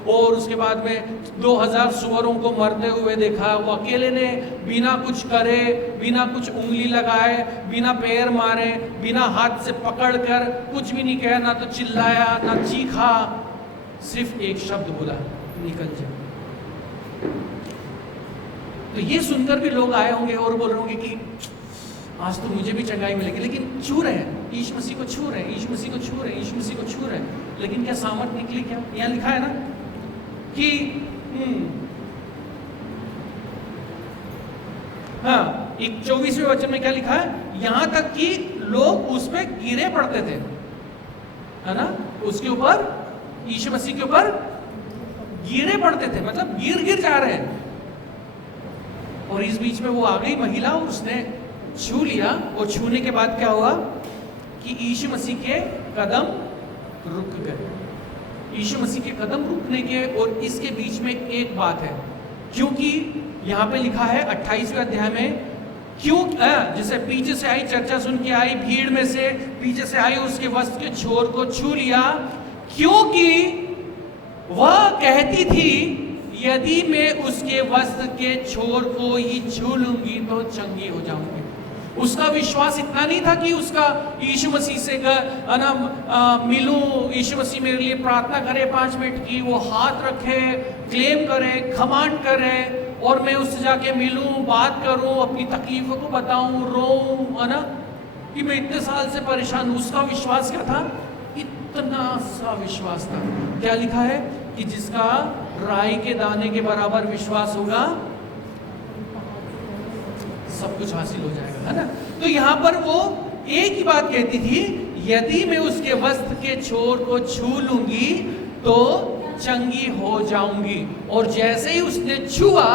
और उसके बाद में 2000 सुअरों को मरते हुए देखा। वो अकेले ने बिना कुछ करे, बिना कुछ उंगली लगाए, बिना पैर मारे, बिना हाथ से पकड़ कर कुछ भी नहीं कहा, ना तो चिल्लाया ना चीखा, सिर्फ एक शब्द बोला, निकल जा। तो ये सुनकर भी लोग आए होंगे और बोल रहे होंगे कि आज तो मुझे भी चंगाई मिलेगी, लेकिन छू रहे हैं, यीशु मसीह को छू रहे हैं, यीशु मसीह को छू रहे हैं, यीशु मसीह को छू रहे हैं, लेकिन क्या सामर्थ निकली? क्या यहाँ लिखा है ना कि हाँ, 24वें वचन में क्या लिखा है, यहां तक कि लोग उसमें गिरे पड़ते थे, है ना, उसके ऊपर, यीशु मसीह के ऊपर गिरे पड़ते थे, मतलब गिर जा रहे हैं। और इस बीच में वो आ गई महिला और उसने छू लिया, और छूने के बाद क्या हुआ कि यीशु मसीह के कदम रुक गए। यीशु मसीह के कदम रुकने के और इसके बीच में एक बात है, क्योंकि यहाँ पे लिखा है 28वें अध्याय में, क्यों जैसे पीछे से आई, चर्चा सुन के आई, भीड़ में से पीछे से आई, उसके वस्त्र के छोर को छू लिया, क्योंकि वह कहती थी यदि मैं उसके वस्त्र के छोर को ही छू लूंगी तो चंगी हो जाऊंगी। उसका विश्वास इतना नहीं था कि उसका यीशु मसीह से मिलूं, यीशु मसीह मेरे लिए प्रार्थना करे 5 मिनट की, वो हाथ रखे, क्लेम करे, खमांड करे, और मैं उससे जाके मिलूं, बात करूं, अपनी तकलीफों को बताऊं, रोऊं, है ना, कि मैं इतने साल से परेशान हूं। उसका विश्वास क्या था? इतना सा विश्वास था। क्या लिखा है कि जिसका राई के दाने के बराबर विश्वास होगा सब कुछ हासिल हो जाएगा, है ना। तो यहाँ पर वो एक ही बात कहती थी, यदि मैं उसके वस्त्र के छोर को छू लूंगी तो चंगी हो जाऊंगी। और जैसे ही उसने छुआ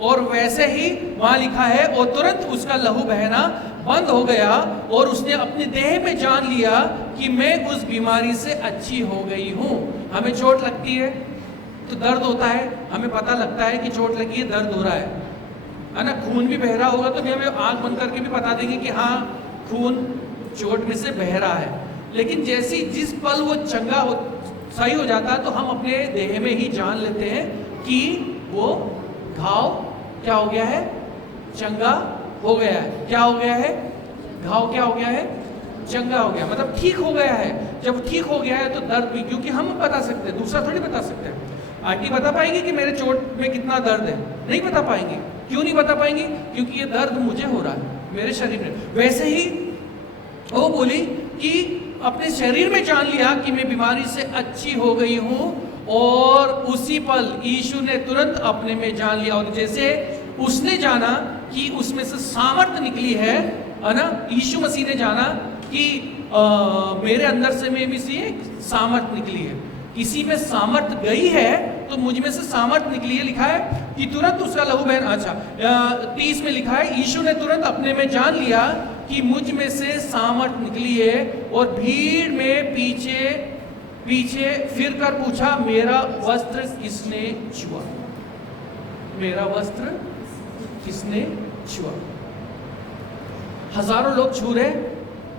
और वैसे ही वहां लिखा है, और तुरंत उसका लहू बहना बंद हो गया, और उसने अपने देह में जान लिया कि मैं उस बीमारी से अच्छी हो गई हूं। हमें चोट लगती है तो दर्द होता है, हमें पता लगता है कि चोट लगी है, दर्द हो रहा है ना। खून भी बह रहा होगा तो भी हमें आंख बंद करके भी बता देंगे कि हाँ, खून चोट में से बह रहा है। लेकिन जैसी जिस पल वो चंगा हो, सही हो जाता है, तो हम अपने देह में ही जान लेते हैं कि वो घाव क्या हो गया है, चंगा हो गया है। क्या हो गया है? घाव क्या हो गया है? चंगा हो गया, मतलब ठीक हो गया है। जब ठीक हो गया है तो दर्द भी, क्योंकि हम बता सकते हैं, दूसरा थोड़ी बता सकते हैं। आंटी बता पाएंगे कि मेरे चोट में कितना दर्द है? नहीं बता पाएंगे। क्यों नहीं बता पाएंगे? क्योंकि ये दर्द मुझे हो रहा है, मेरे शरीर में। वैसे ही वो बोली कि अपने शरीर में जान लिया कि मैं बीमारी से अच्छी हो गई हूं, और उसी पल यीशु ने तुरंत अपने में जान लिया। और जैसे उसने जाना कि उसमें से सामर्थ निकली है ना, यीशु मसीह ने जाना कि मेरे अंदर से में भी से एक सामर्थ निकली है। किसी में सामर्थ गई है तो मुझ में से सामर्थ निकली है। लिखा है कि तुरंत उसका लहू बहन, अच्छा 30 में लिखा है, यीशु ने तुरंत अपने में जान लिया कि मुझ में से सामर्थ निकली है, और भीड़ में पीछे फिर कर पूछा, मेरा वस्त्र किसने छुआ? मेरा वस्त्र किसने छुआ? हजारों लोग छू रहे,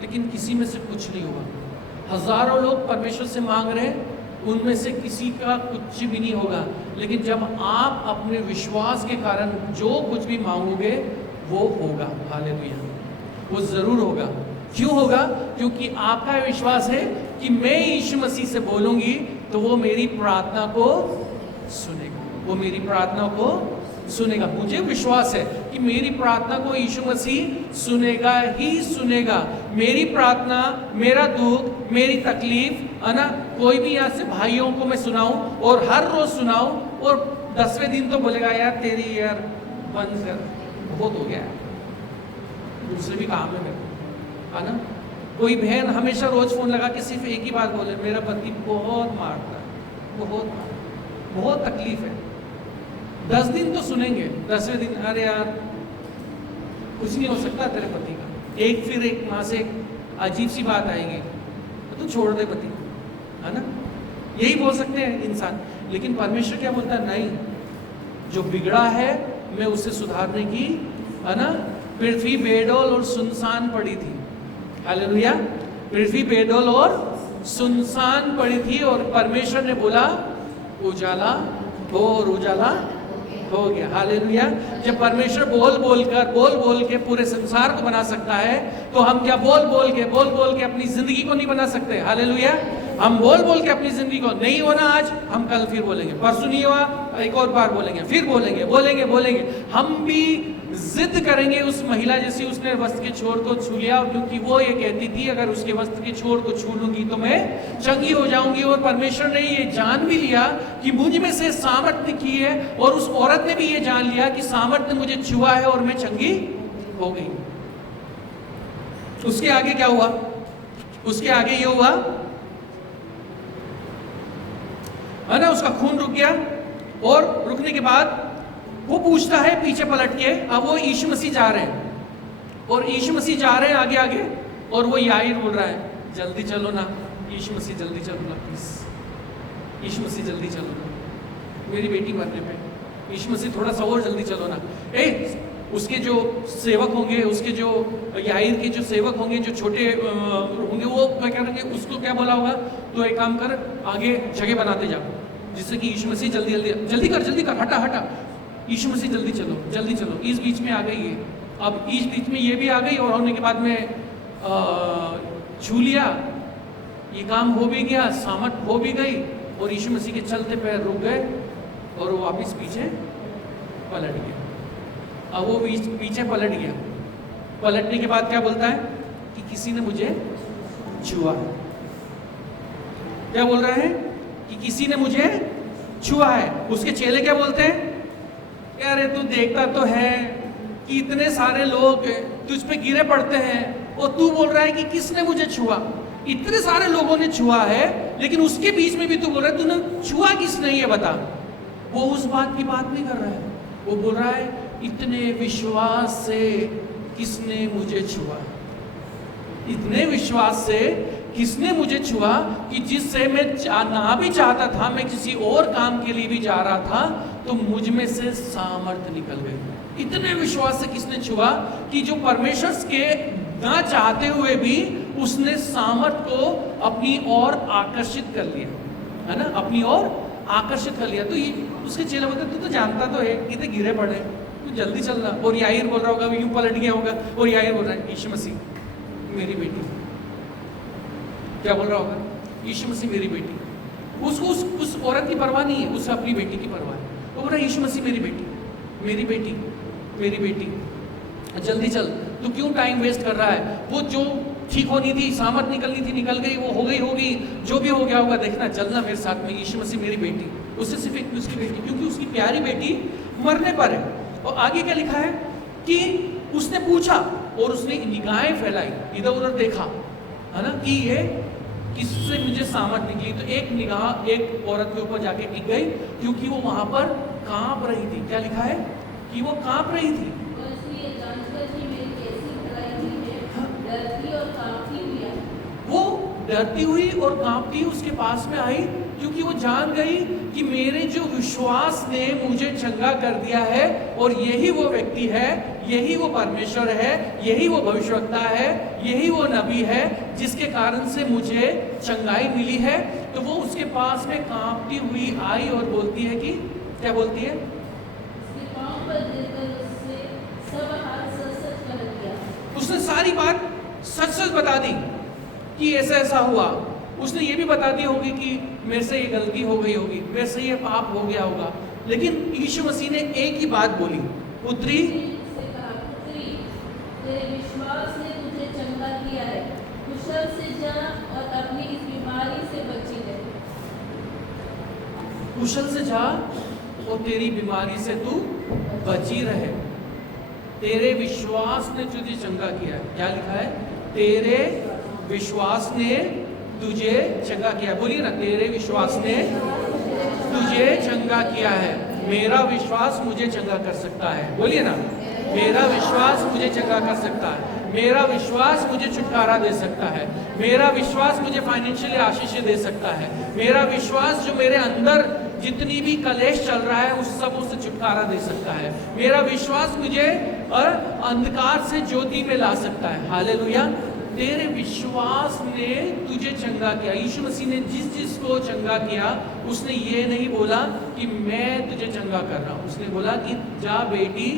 लेकिन किसी में से कुछ नहीं हुआ। हजारों लोग परमेश्वर से मांग रहे, उनमें से किसी का कुछ भी नहीं होगा। लेकिन जब आप अपने विश्वास के कारण जो कुछ भी मांगोगे वो होगा। हालेलुया, वो जरूर होगा। क्यों होगा? क्योंकि आपका विश्वास है कि मैं यीशु मसीह से बोलूंगी तो वो मेरी प्रार्थना को सुनेगा, वो मेरी प्रार्थना को सुनेगा। मुझे विश्वास है कि मेरी प्रार्थना को यीशु मसीह सुनेगा ही सुनेगा। मेरी प्रार्थना, मेरा दुख, मेरी तकलीफ है ना, कोई भी यहाँ से भाइयों को मैं सुनाऊं और हर रोज सुनाऊं और 10वें दिन तो बोलेगा यार तेरी यार बंद कर, बहुत हो गया है, दूसरे भी काम है मेरे को, है ना। कोई बहन हमेशा रोज फोन लगा के सिर्फ एक ही बात बोले, मेरा पति बहुत मारता है, बहुत तकलीफ है। 10 दिन तो सुनेंगे, 10वें दिन अरे यार कुछ नहीं हो सकता तेरे पति का, फिर एक माँ से अजीब सी बात आएगी तो छोड़ दे पति, है ना, यही बोल सकते हैं इंसान। लेकिन परमेश्वर क्या बोलता है, नहीं, जो बिगड़ा है मैं उसे सुधारने की, है ना। पृथ्वी बेडौल और सुनसान पड़ी थी, हालेलुया, पृथ्वी बेडौल और सुनसान पड़ी थी और परमेश्वर ने बोला उजाला हो और उजाला हो गया, हालेलुया। जब परमेश्वर बोल बोल के पूरे संसार को बना सकता है तो हम क्या बोल बोल के अपनी जिंदगी को नहीं बना सकते, हालेलुया। हम बोल के अपनी जिंदगी को, नहीं होना आज, हम कल फिर बोलेंगे, परसों नहीं हुआ एक और बार बोलेंगे, फिर बोलेंगे। हम भी जिद करेंगे उस महिला जैसी, उसने वस्त्र के छोर को छू लिया क्योंकि वो ये कहती थी अगर उसके वस्त्र के छोर को छू लूंगी तो मैं चंगी हो जाऊंगी। और परमेश्वर ने ये जान भी लिया कि मुझ में से सामर्थ्य की है और उस औरत ने भी ये जान लिया कि सामर्थ्य ने मुझे छुआ है और मैं चंगी हो गई। उसके आगे क्या हुआ, उसके आगे ये हुआ, है ना, उसका खून रुक गया और रुकने के बाद वो पूछता है पीछे पलट के, अब वो यीशु मसीह जा रहे हैं और यीशु मसीह जा रहे हैं आगे और वो याईर बोल रहा है जल्दी चलो ना यीशु मसीह, जल्दी चलो ना प्लीज, यीशु मसीह जल्दी चलो ना, मेरी बेटी मरने पे, यीशु मसीह थोड़ा सा और जल्दी चलो ना। उसके जो सेवक होंगे, उसके जो याईर के जो सेवक होंगे, जो छोटे होंगे, वो क्या करेंगे, उसको क्या बोला होगा, तो एक काम कर आगे जगह बनाते जाओ जिससे कि यीशु मसीह जल्दी कर, हटा यीशु मसीह जल्दी चलो। इस बीच में आ गई है, अब इस बीच में ये भी आ गई और होने के बाद में छू लिया, ये काम हो भी गया, सामर्थ हो भी गई और यीशु मसीह के चलते पैर रुक गए और वो वापिस पीछे पलट गया। अब वो पीछे पलट गया, पलटने के बाद क्या बोलता है कि किसी ने मुझे छुआ है। क्या बोल रहा है कि किसी ने मुझे छुआ है। उसके चेले क्या बोलते हैं, यार तू देखता तो है कि इतने सारे लोग तुझ पे गिरे पड़ते हैं और तू बोल रहा है कि किसने मुझे छुआ। इतने सारे लोगों ने छुआ है लेकिन उसके बीच में भी तू बोल रहा है तूने छुआ किसने, ये बता। वो उस बात की बात नहीं कर रहा है, वो बोल रहा है इतने विश्वास से किसने मुझे छुआ, इतने विश्वास से किसने मुझे छुआ कि जिससे मैं ना भी चाहता था, मैं किसी और काम के लिए भी जा रहा था तो मुझ में से सामर्थ्य निकल गई। इतने विश्वास से किसने छुआ कि जो परमेश्वर के ना चाहते हुए भी उसने सामर्थ्य को अपनी ओर आकर्षित कर लिया, है ना, अपनी ओर आकर्षित कर लिया। तो ये उसके चेले बोलते तू तो जानता तो है कितने गिरे पड़े, तू जल्दी चलना। और याईर बोल रहा होगा, यूं पलट गया होगा और याईर बोल रहा है यीशु मसीह मेरी बेटी, क्या बोल रहा होगा, यीशु मसीह मेरी बेटी। उसको उस औरत की परवाह नहीं है, उसे अपनी बेटी की परवाह है। वो बोल रहा है यीशु मसीह मेरी बेटी, मेरी बेटी, मेरी बेटी, जल्दी चल, तू क्यों टाइम वेस्ट कर रहा है। वो जो ठीक होनी थी, सामर्थ निकलनी थी, निकल गई, वो हो गई, जो भी हो गया होगा, देखना चलना मेरे साथ में, यीशु मसीह मेरी बेटी। उससे सिर्फ एक उसकी बेटी, क्योंकि उसकी प्यारी बेटी मरने पर है। और आगे क्या लिखा है कि उसने पूछा और उसने निगाहें फैलाई, इधर उधर देखा, है ना, कि ये किससे मुझे सामर्थ निकली। तो एक निगाह एक औरत के ऊपर जाके टिक गई क्योंकि वो वहां पर कांप रही थी। क्या लिखा है कि वो कांप रही थी। वो डरती हुई और कांपती उसके पास में आई क्योंकि वो जान गई कि मेरे जो विश्वास ने मुझे चंगा कर दिया है और यही वो व्यक्ति है, यही वो परमेश्वर है, यही वो भविष्यवक्ता है, यही वो नबी है जिसके कारण से मुझे चंगाई मिली है। तो वो उसके पास में कांपती हुई आई और बोलती है कि क्या बोलती है, उसने सारी बात सच सच बता दी कि ऐसा ऐसा हुआ। उसने ये भी बता दी होगी कि मेरे से ये गलती हो गई होगी, मेरे से ये पाप हो गया होगा। लेकिन यीशु मसीह ने एक ही बात बोली, पुत्री तेरे विश्वास ने तुझे चंगा किया है, कुशल से जा और अपनी इस बीमारी बीमारी से बची रहे। कुशल से जा और तेरी बीमारी से तू बची रहे। तेरे विश्वास ने तुझे चंगा किया है। क्या लिखा है? तेरे विश्वास ने तुझे चंगा किया। बोलिए ना, तेरे विश्वास ने तुझे चंगा किया है। मेरा विश्वास मुझे चंगा कर सकता है। बोलिए ना, मेरा विश्वास मुझे चंगा कर सकता है। मेरा विश्वास मुझे छुटकारा दे सकता है। मेरा विश्वास मुझे फाइनेंशियली आशीष दे सकता है। मेरा विश्वास जो मेरे अंदर जितनी भी कलेश चल रहा है उस सब से छुटकारा दे सकता है। मेरा विश्वास मुझे अंधकार से ज्योति में ला सकता है। हालेलुया। तेरे विश्वास ने तुझे चंगा किया। यीशु मसीह ने जिस को चंगा किया उसने ये नहीं बोला कि मैं तुझे चंगा कर रहा हूं। उसने बोला कि जा बेटी,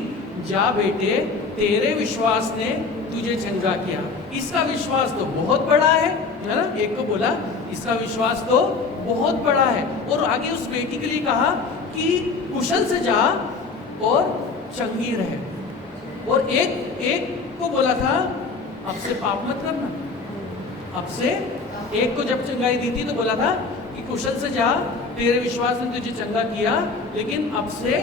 जा बेटे, तेरे विश्वास ने तुझे चंगा किया। इसका विश्वास तो बहुत बड़ा है ना। एक को बोला इसका विश्वास तो बहुत बड़ा है। और आगे उस बेटी के लिए कहा कि कुशल से जा और चंगी रहे। और एक को बोला था अब से पाप मत करना। अब से एक को जब चंगाई दी थी तो बोला था कि कुशल से जा, तेरे विश्वास ने तुझे चंगा किया, लेकिन अब से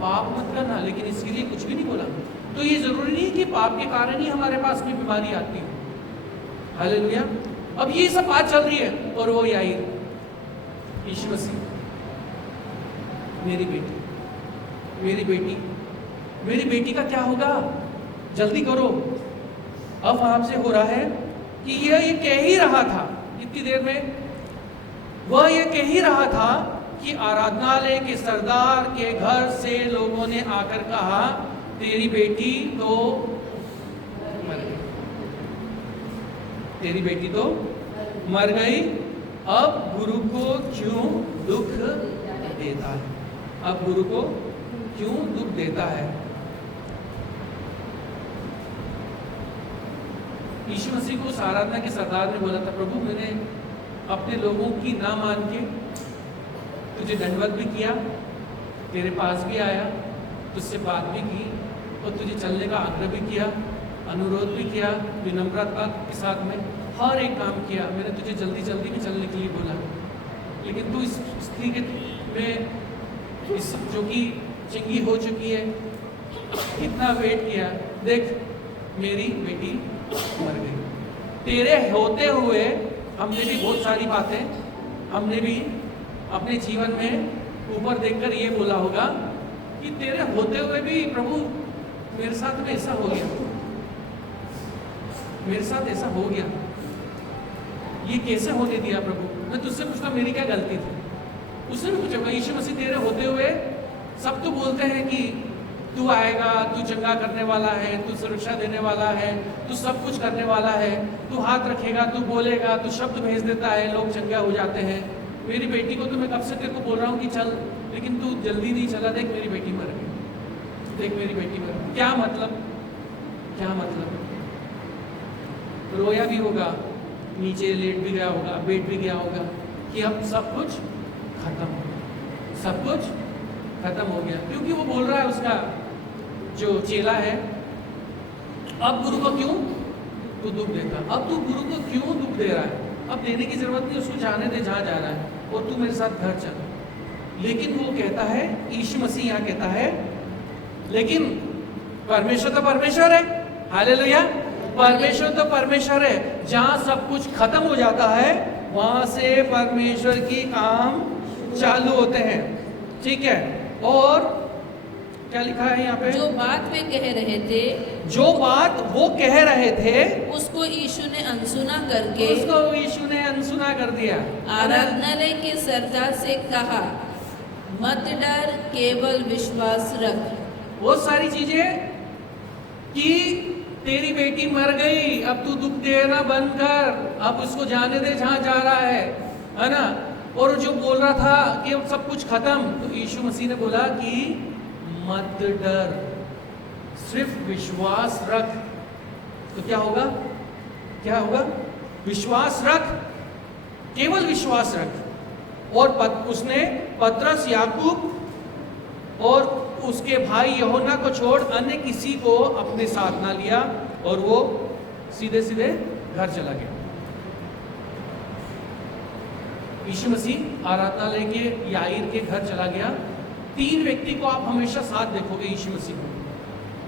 पाप मत करना। लेकिन इसके लिए कुछ भी नहीं बोला। तो ये जरूरी नहीं कि पाप के कारण ही हमारे पास कोई बीमारी आती है। हालेलुया। अब ये सब बात चल रही है और वो याईर, यीशु मसीह, मेरी बेटी, मेरी बेटी, मेरी बेटी का क्या होगा? जल्दी करो। अब वहां से हो रहा है कि ये कह ही रहा था इतनी देर में, वह ये कह ही रहा था कि आराधनालय के सरदार के घर से लोगों ने आकर कहा तेरी बेटी तो मर गई, तेरी बेटी तो मर गई। अब गुरु को क्यों दुख देता है? अब गुरु को क्यों दुख देता है? यीशु मसीह को आराधना के सरदार ने बोला था, प्रभु मैंने अपने लोगों की ना मान के तुझे दंडवत भी किया, तेरे पास भी आया, तुझसे बात भी की और तुझे चलने का आग्रह भी किया, अनुरोध भी किया, विनम्रता के साथ में हर एक काम किया। मैंने तुझे जल्दी जल्दी भी चलने के लिए बोला, लेकिन तू इस स्त्री के में इस जो कि चंगी हो चुकी है कितना वेट किया, देख मेरी बेटी मर गई। तेरे होते हुए हमने भी बहुत सारी बातें, हमने भी अपने जीवन में ऊपर देखकर ये बोला होगा कि तेरे होते हुए भी प्रभु मेरे साथ में ऐसा हो गया, मेरे साथ ऐसा हो गया, ये कैसे होने दिया प्रभु? मैं तुझसे पूछता मेरी क्या गलती थी? उसने भी पूछा यीशु मसीह तेरे होते हुए सब तो बोलते हैं कि तू आएगा, तू चंगा करने वाला है, तू सुरक्षा देने वाला है, तू सब कुछ करने वाला है, तू हाथ रखेगा, तू बोलेगा, तू शब्द भेज देता है, लोग चंगा हो जाते हैं। मेरी बेटी को तो मैं कब से तेरे को बोल रहा हूँ कि चल, लेकिन तू जल्दी नहीं चला, देख मेरी बेटी मर गई, देख मेरी बेटी मर गई। क्या मतलब? क्या मतलब? रोया भी होगा, नीचे लेट भी गया होगा, बैठ भी गया होगा कि अब सब कुछ खत्म, सब कुछ खत्म हो गया। क्योंकि वो बोल रहा है उसका जो चेला है, अब गुरु को क्यों तू दुख देता? अब तू गुरु को क्यों दुख दे रहा है? अब देने की जरूरत नहीं, उसको जाने दे जहाँ जा रहा है, और तू मेरे साथ घर चल। लेकिन वो कहता है, यीशु मसीह यहाँ कहता है, लेकिन परमेश्वर तो परमेश्वर है। हालेलुया। परमेश्वर तो परमेश्वर है। जहाँ सब कुछ खत्म हो जाता है वहां से परमेश्वर की काम चालू होते हैं। ठीक है। और क्या लिखा है यहाँ पे? जो बात वे कह रहे थे, जो बात वो कह रहे थे उसको यीशु ने अनसुना करके, उसको यीशु ने अनसुना कर दिया। आराधनालय के सरदार से कहा, मत डर, केवल विश्वास रख। वो सारी चीजें कि तेरी बेटी मर गई, अब तू दुख देना बंद कर, अब उसको जाने दे जहां जा रहा है ना। और जो बोल रहा था कि अब सब कुछ खत्म, तो यीशु मसीह ने बोला कि मत डर, सिर्फ विश्वास रख। तो क्या होगा? क्या होगा? विश्वास रख, केवल विश्वास रख। और उसने पतरस, याकूब और उसके भाई यूहन्ना को छोड़ अन्य किसी को अपने साथ ना लिया, और वो सीधे सीधे घर चला गया। यीशु मसीह आराधनालय के याईर के घर चला गया। 3 व्यक्ति को आप हमेशा साथ देखोगे यीशु मसीह को।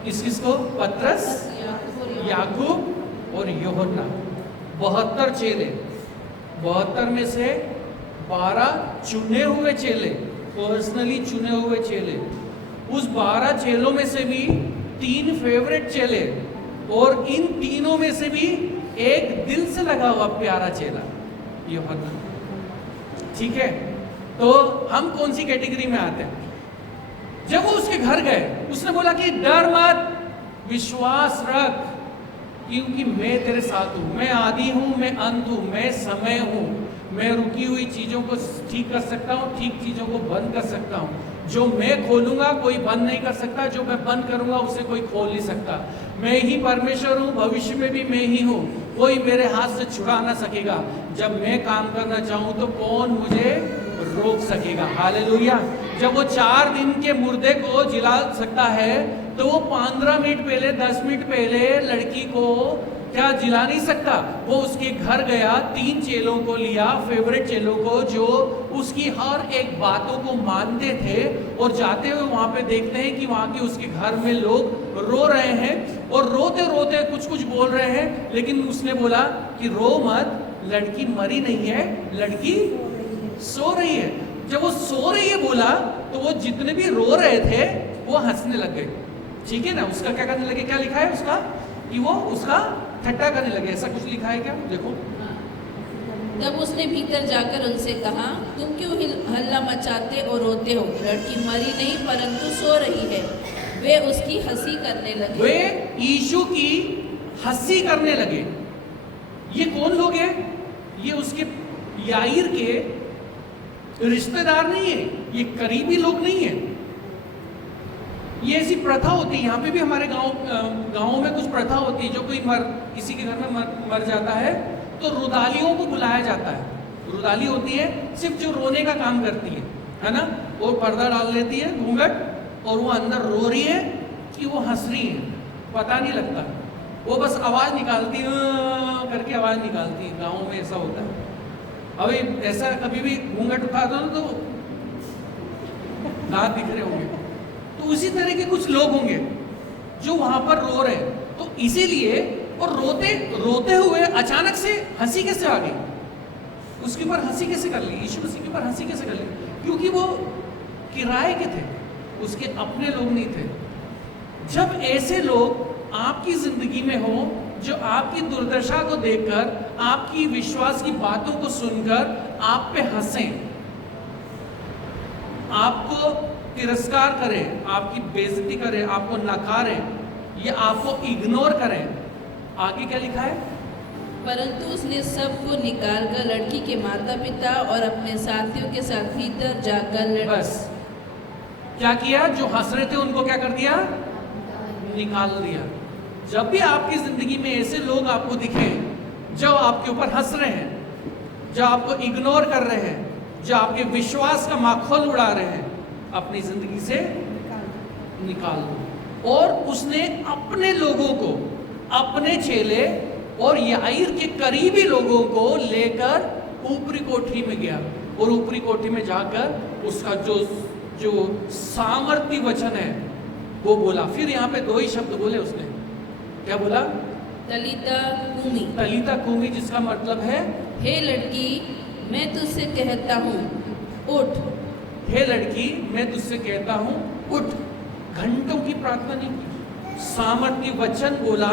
किसको? पतरस, याकूब और यूहन्ना। 72 चेले, 72 में से 12 चुने हुए चेले, पर्सनली चुने हुए चेले। उस 12 चेलों में से भी 3 फेवरेट चेले, और इन तीनों में से भी एक दिल से लगा हुआ प्यारा चेला, यूहन्ना। ठीक है, तो हम कौन सी कैटेगरी में आते हैं? जब वो उसके घर गए, उसने बोला कि डर मत, विश्वास रख, क्योंकि मैं तेरे साथ हूं। मैं आदि हूं, मैं अंत हूं, मैं समय हूं। मैं रुकी हुई चीजों को ठीक कर सकता हूं, ठीक चीजों को बंद कर सकता हूं। जो मैं खोलूंगा कोई बंद नहीं कर सकता, जो मैं बंद करूंगा उसे कोई खोल नहीं सकता। मैं ही परमेश्वर हूं, भविष्य में भी मैं ही हूं, कोई मेरे हाथ से छुड़ा ना सकेगा। जब मैं काम करना चाहूं तो कौन मुझे रोक सकेगा? हालेलुया। जब वो 4 दिन के मुर्दे को जिला सकता है, तो वो 15 मिनट पहले, 10 मिनट पहले लड़की को क्या जिला नहीं सकता? वो उसके घर गया, 3 चेलों को लिया, फेवरेट चेलों को, जो उसकी हर एक बातों को मानते थे, और जाते हुए वहां पे देखते हैं कि वहां के उसके घर में लोग रो रहे हैं, और रोते रोते कुछ कुछ बोल रहे हैं। लेकिन उसने बोला कि रो मत, लड़की मरी नहीं है, लड़की सो रही है। जब वो सो रही है बोला, तो वो जितने भी रो रहे थे वो हंसने लग गए। ठीक है ना? उसका क्या करने लगे? क्या लिखा है उसका? कि वो उसका ठट्टा करने लगे। ऐसा कुछ लिखा है क्या? देखो। तब उसने भीतर जाकर उनसे कहा, तुम क्यों हल्ला मचाते और रोते हो? लड़की मरी नहीं परंतु सो रही है। वे उसकी हंसी करने लगे। वे यीशु की हंसी करने लगे। ये कौन लोग हैं? ये उसके याईर के रिश्तेदार नहीं है, ये करीबी लोग नहीं है। ये ऐसी प्रथा होती है, यहाँ पे भी हमारे गाँव में कुछ प्रथा होती है। जो कोई किसी के घर में मर जाता है तो रुदालियों को बुलाया जाता है। रुदाली होती है सिर्फ जो रोने का काम करती है ना? वो पर्दा डाल लेती है, घूंघट, और वो अंदर रो रही है कि वो हंस रही है, पता नहीं लगता। वो बस आवाज निकालती करके आवाज निकालती है। गाँव में ऐसा होता है। अभी ऐसा कभी भी घूंघट उठा दो तो दांत दिख रहे होंगे। तो उसी तरह के कुछ लोग होंगे जो वहां पर रो रहे हैं। तो इसीलिए, और रोते रोते हुए अचानक से हंसी कैसे आ गई? उसके ऊपर हंसी कैसे कर ली? यीशु मसीह के ऊपर हंसी कैसे कर ली? क्योंकि वो किराए के थे, उसके अपने लोग नहीं थे। जब ऐसे लोग आपकी जिंदगी में हो, जो आपकी दुर्दशा को देखकर, आपकी विश्वास की बातों को सुनकर आप पे हंसें, आपको तिरस्कार करें, आपकी बेइज्जती करें, आपको नकारें, या आपको इग्नोर करें, आगे क्या लिखा है? परंतु उसने सबको निकालकर लड़की के माता पिता और अपने साथियों के साथ भीतर जाकर बस क्या किया? जो हंस रहे थे उनको क्या कर दिया? निकाल दिया। जब भी आपकी जिंदगी में ऐसे लोग आपको दिखें जो आपके ऊपर हंस रहे हैं, जो आपको इग्नोर कर रहे हैं, जो आपके विश्वास का माखौल उड़ा रहे हैं, अपनी जिंदगी से निकाल दो। और उसने अपने लोगों को, अपने चेले और याईर के करीबी लोगों को लेकर ऊपरी कोठरी में गया, और ऊपरी कोठरी में जाकर उसका जो सामर्थ्य वचन है वो बोला। फिर यहाँ पे 2 ही शब्द बोले उसने। क्या बोला? तलीता कूमी। तलीता कूमी, जिसका मतलब है, हे लड़की मैं तुझसे कहता हूँ उठ। हे लड़की मैं तुझसे कहता हूँ उठ। घंटों की प्रार्थना नहीं की, सामर्थ्य वचन बोला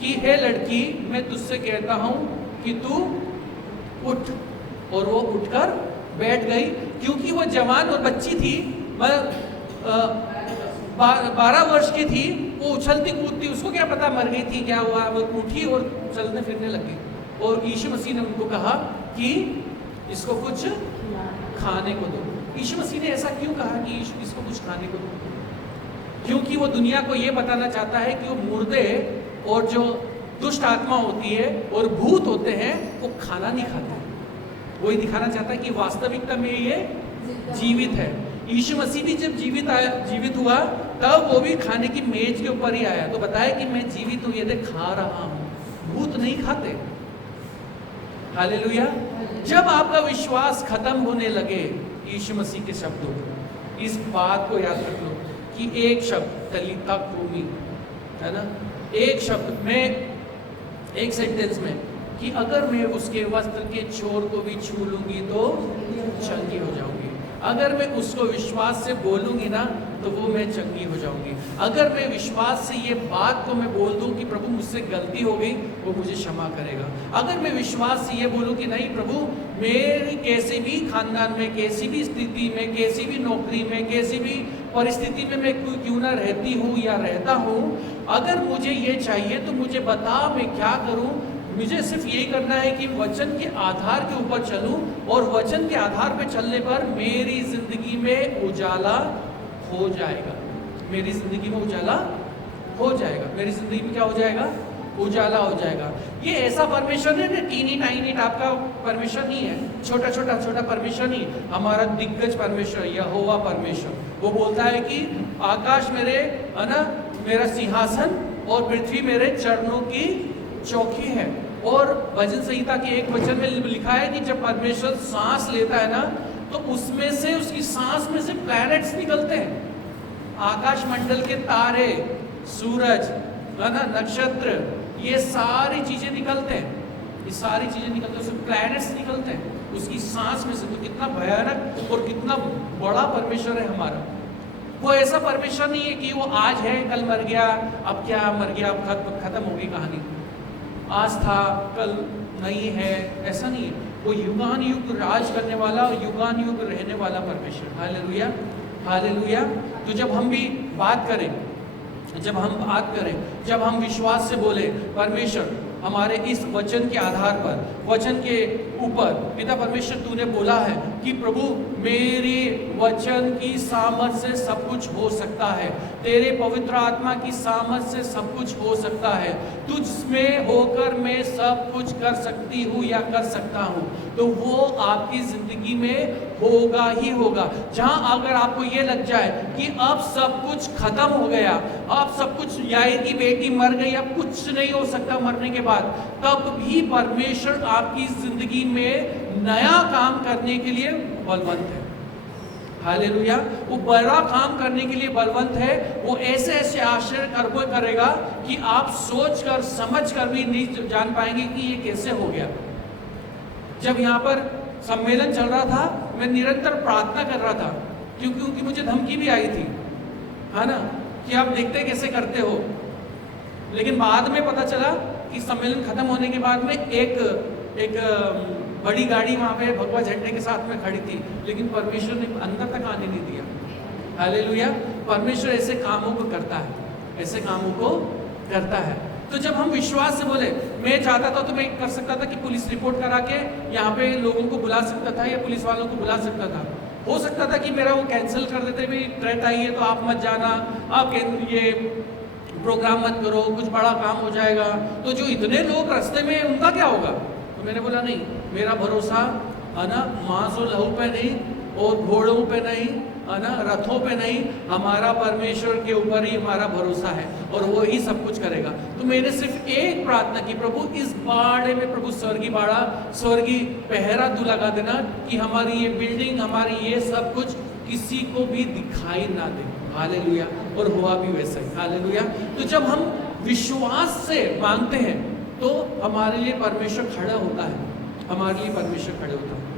कि हे लड़की मैं तुझसे कहता हूँ कि तू उठ। और वो उठकर बैठ गई, क्योंकि वो जवान और बच्ची थी, 12 वर्ष की थी। वो उछलती कूदती, उसको क्या पता मर गई थी, क्या हुआ। वो उठी और चलने फिरने लगी। और यीशु मसीह ने उनको कहा कि इसको कुछ खाने को दो। यीशु मसीह ने ऐसा क्यों कहा कि इसको कुछ खाने को दो? क्योंकि वो दुनिया को ये बताना चाहता है कि वो मुर्दे और जो दुष्ट आत्मा होती है और भूत होते हैं वो खाना नहीं खाते। वही दिखाना चाहता है कि वास्तविकता में ये जीवित है। यीशु मसीह भी जब जीवित हुआ तब वो भी खाने की मेज के ऊपर ही आया, तो बताया कि मैं जीवित हूँ, ये देख खा रहा हूँ। भूत नहीं खाते। हालेलुया। जब आपका विश्वास खत्म होने लगे, यीशु मसीह के शब्दों, इस बात को याद रख लो कि एक शब्द तलीता कूमी, है ना, एक शब्द में, एक सेंटेंस में, कि अगर मैं उसके वस्त्र के छोर को भी छू लूंगी तो चंगी हो जाऊंगी। अगर मैं उसको विश्वास से बोलूंगी ना तो वो मैं चंगी हो जाऊंगी। अगर मैं विश्वास से ये बात को मैं बोल दूं कि प्रभु मुझसे गलती हो गई, वो मुझे क्षमा करेगा। अगर मैं विश्वास से ये बोलूं कि नहीं प्रभु, मेरी कैसे भी खानदान में, कैसी भी स्थिति में, कैसी भी नौकरी में, कैसी भी परिस्थिति में मैं क्यों ना रहती हूँ या रहता हूँ, अगर मुझे ये चाहिए तो मुझे बता, मैं क्या करूँ। मुझे सिर्फ यही करना है कि वचन के आधार के ऊपर चलूं, और वचन के आधार पे चलने पर मेरी जिंदगी में उजाला हो जाएगा। मेरी जिंदगी में उजाला हो जाएगा। मेरी जिंदगी में क्या हो जाएगा? उजाला हो जाएगा। ये ऐसा परमेश्वर नहीं है, टीनी टाइनी टाइप का परमेश्वर नहीं है, छोटा छोटा परमेश्वर नहीं। हमारा दिग्गज परमेश्वर यहोवा परमेश्वर, वो बोलता है कि आकाश मेरे, है ना, मेरा सिंहासन और पृथ्वी मेरे चरणों की चौकी है। और भजन संहिता के एक वचन में लिखा है कि जब परमेश्वर सांस लेता है ना, तो उसमें से, उसकी सांस में से प्लैनेट्स निकलते हैं। आकाश मंडल के तारे, सूरज, है ना, नक्षत्र, ये सारी चीजें निकलते हैं, ये सारी चीजें निकलते हैं, उसमें प्लैनेट्स निकलते हैं उसकी सांस में से। तो कितना भयानक और कितना बड़ा परमेश्वर है हमारा। वो ऐसा परमेश्वर नहीं है कि वो आज है कल मर गया, अब क्या मर गया, अब खत्म हो गई कहानी, आज था कल नहीं है, ऐसा नहीं है। वो युगान युग राज करने वाला, युगान युग रहने वाला परमेश्वर। Hallelujah, hallelujah. तो जब हम भी बात करें, जब हम विश्वास से बोले, परमेश्वर हमारे इस वचन के आधार पर, वचन के ऊपर, पिता परमेश्वर तूने बोला है कि प्रभु मेरे वचन की सामर्थ से सब कुछ हो सकता है, तेरे पवित्र आत्मा की सामर्थ से सब कुछ हो सकता है, तुझ में होकर मैं सब कुछ कर सकती हूँ या कर सकता हूँ, तो वो आपकी जिंदगी में होगा ही होगा। जहां अगर आपको ये लग जाए कि अब सब कुछ खत्म हो गया, अब सब कुछ, याईर की बेटी मर गई, अब कुछ नहीं हो सकता मरने के बाद, तब भी परमेश्वर आपकी जिंदगी में नया काम करने के लिए बलवंत है। हालेलुया। वो बड़ा काम करने के लिए बलवंत है। वो ऐसे ऐसे आश्चर्य कर्म करेगा कि आप सोच कर समझ कर भी नहीं जान पाएंगे कि ये कैसे हो गया। जब यहाँ पर सम्मेलन चल रहा था, मैं निरंतर प्रार्थना कर रहा था, क्योंकि मुझे धमकी भी आई थी, है ना, कि आप देखते कैसे करते हो। लेकिन बाद में पता चला कि सम्मेलन खत्म होने के बाद में एक बड़ी गाड़ी वहाँ पे भगवा झंडे के साथ में खड़ी थी, लेकिन परमेश्वर ने अंदर तक आने नहीं दिया। हालेलुया। परमेश्वर ऐसे कामों को करता है, ऐसे कामों को करता है। तो जब हम विश्वास से बोले, मैं चाहता था तो मैं कर सकता था कि पुलिस रिपोर्ट करा के यहाँ पे लोगों को बुला सकता था या पुलिस वालों को बुला सकता था। हो सकता था कि मेरा वो कैंसिल कर देते, भाई ट्रेट आई है तो आप मत जाना, आप ये प्रोग्राम मत करो, कुछ बड़ा काम हो जाएगा। तो जो इतने लोग रास्ते में, उनका क्या होगा? तो मैंने बोला नहीं, मेरा भरोसा, है ना, मांस और लहू पे नहीं और घोड़ों पे नहीं, है ना, रथों पे नहीं, हमारा परमेश्वर के ऊपर ही हमारा भरोसा है और वो ही सब कुछ करेगा। तो मैंने सिर्फ एक प्रार्थना की, प्रभु इस बाड़े में, प्रभु स्वर्गीय बाड़ा, स्वर्गीय पहरा तू लगा देना कि हमारी ये बिल्डिंग, हमारी ये सब कुछ किसी को भी दिखाई ना दे। हालेलुया। और हुआ भी वैसा ही। हालेलुया। तो जब हम विश्वास से मांगते हैं तो हमारे लिए परमेश्वर खड़ा होता है, हमारे लिए परमेश्वर खड़े होता है।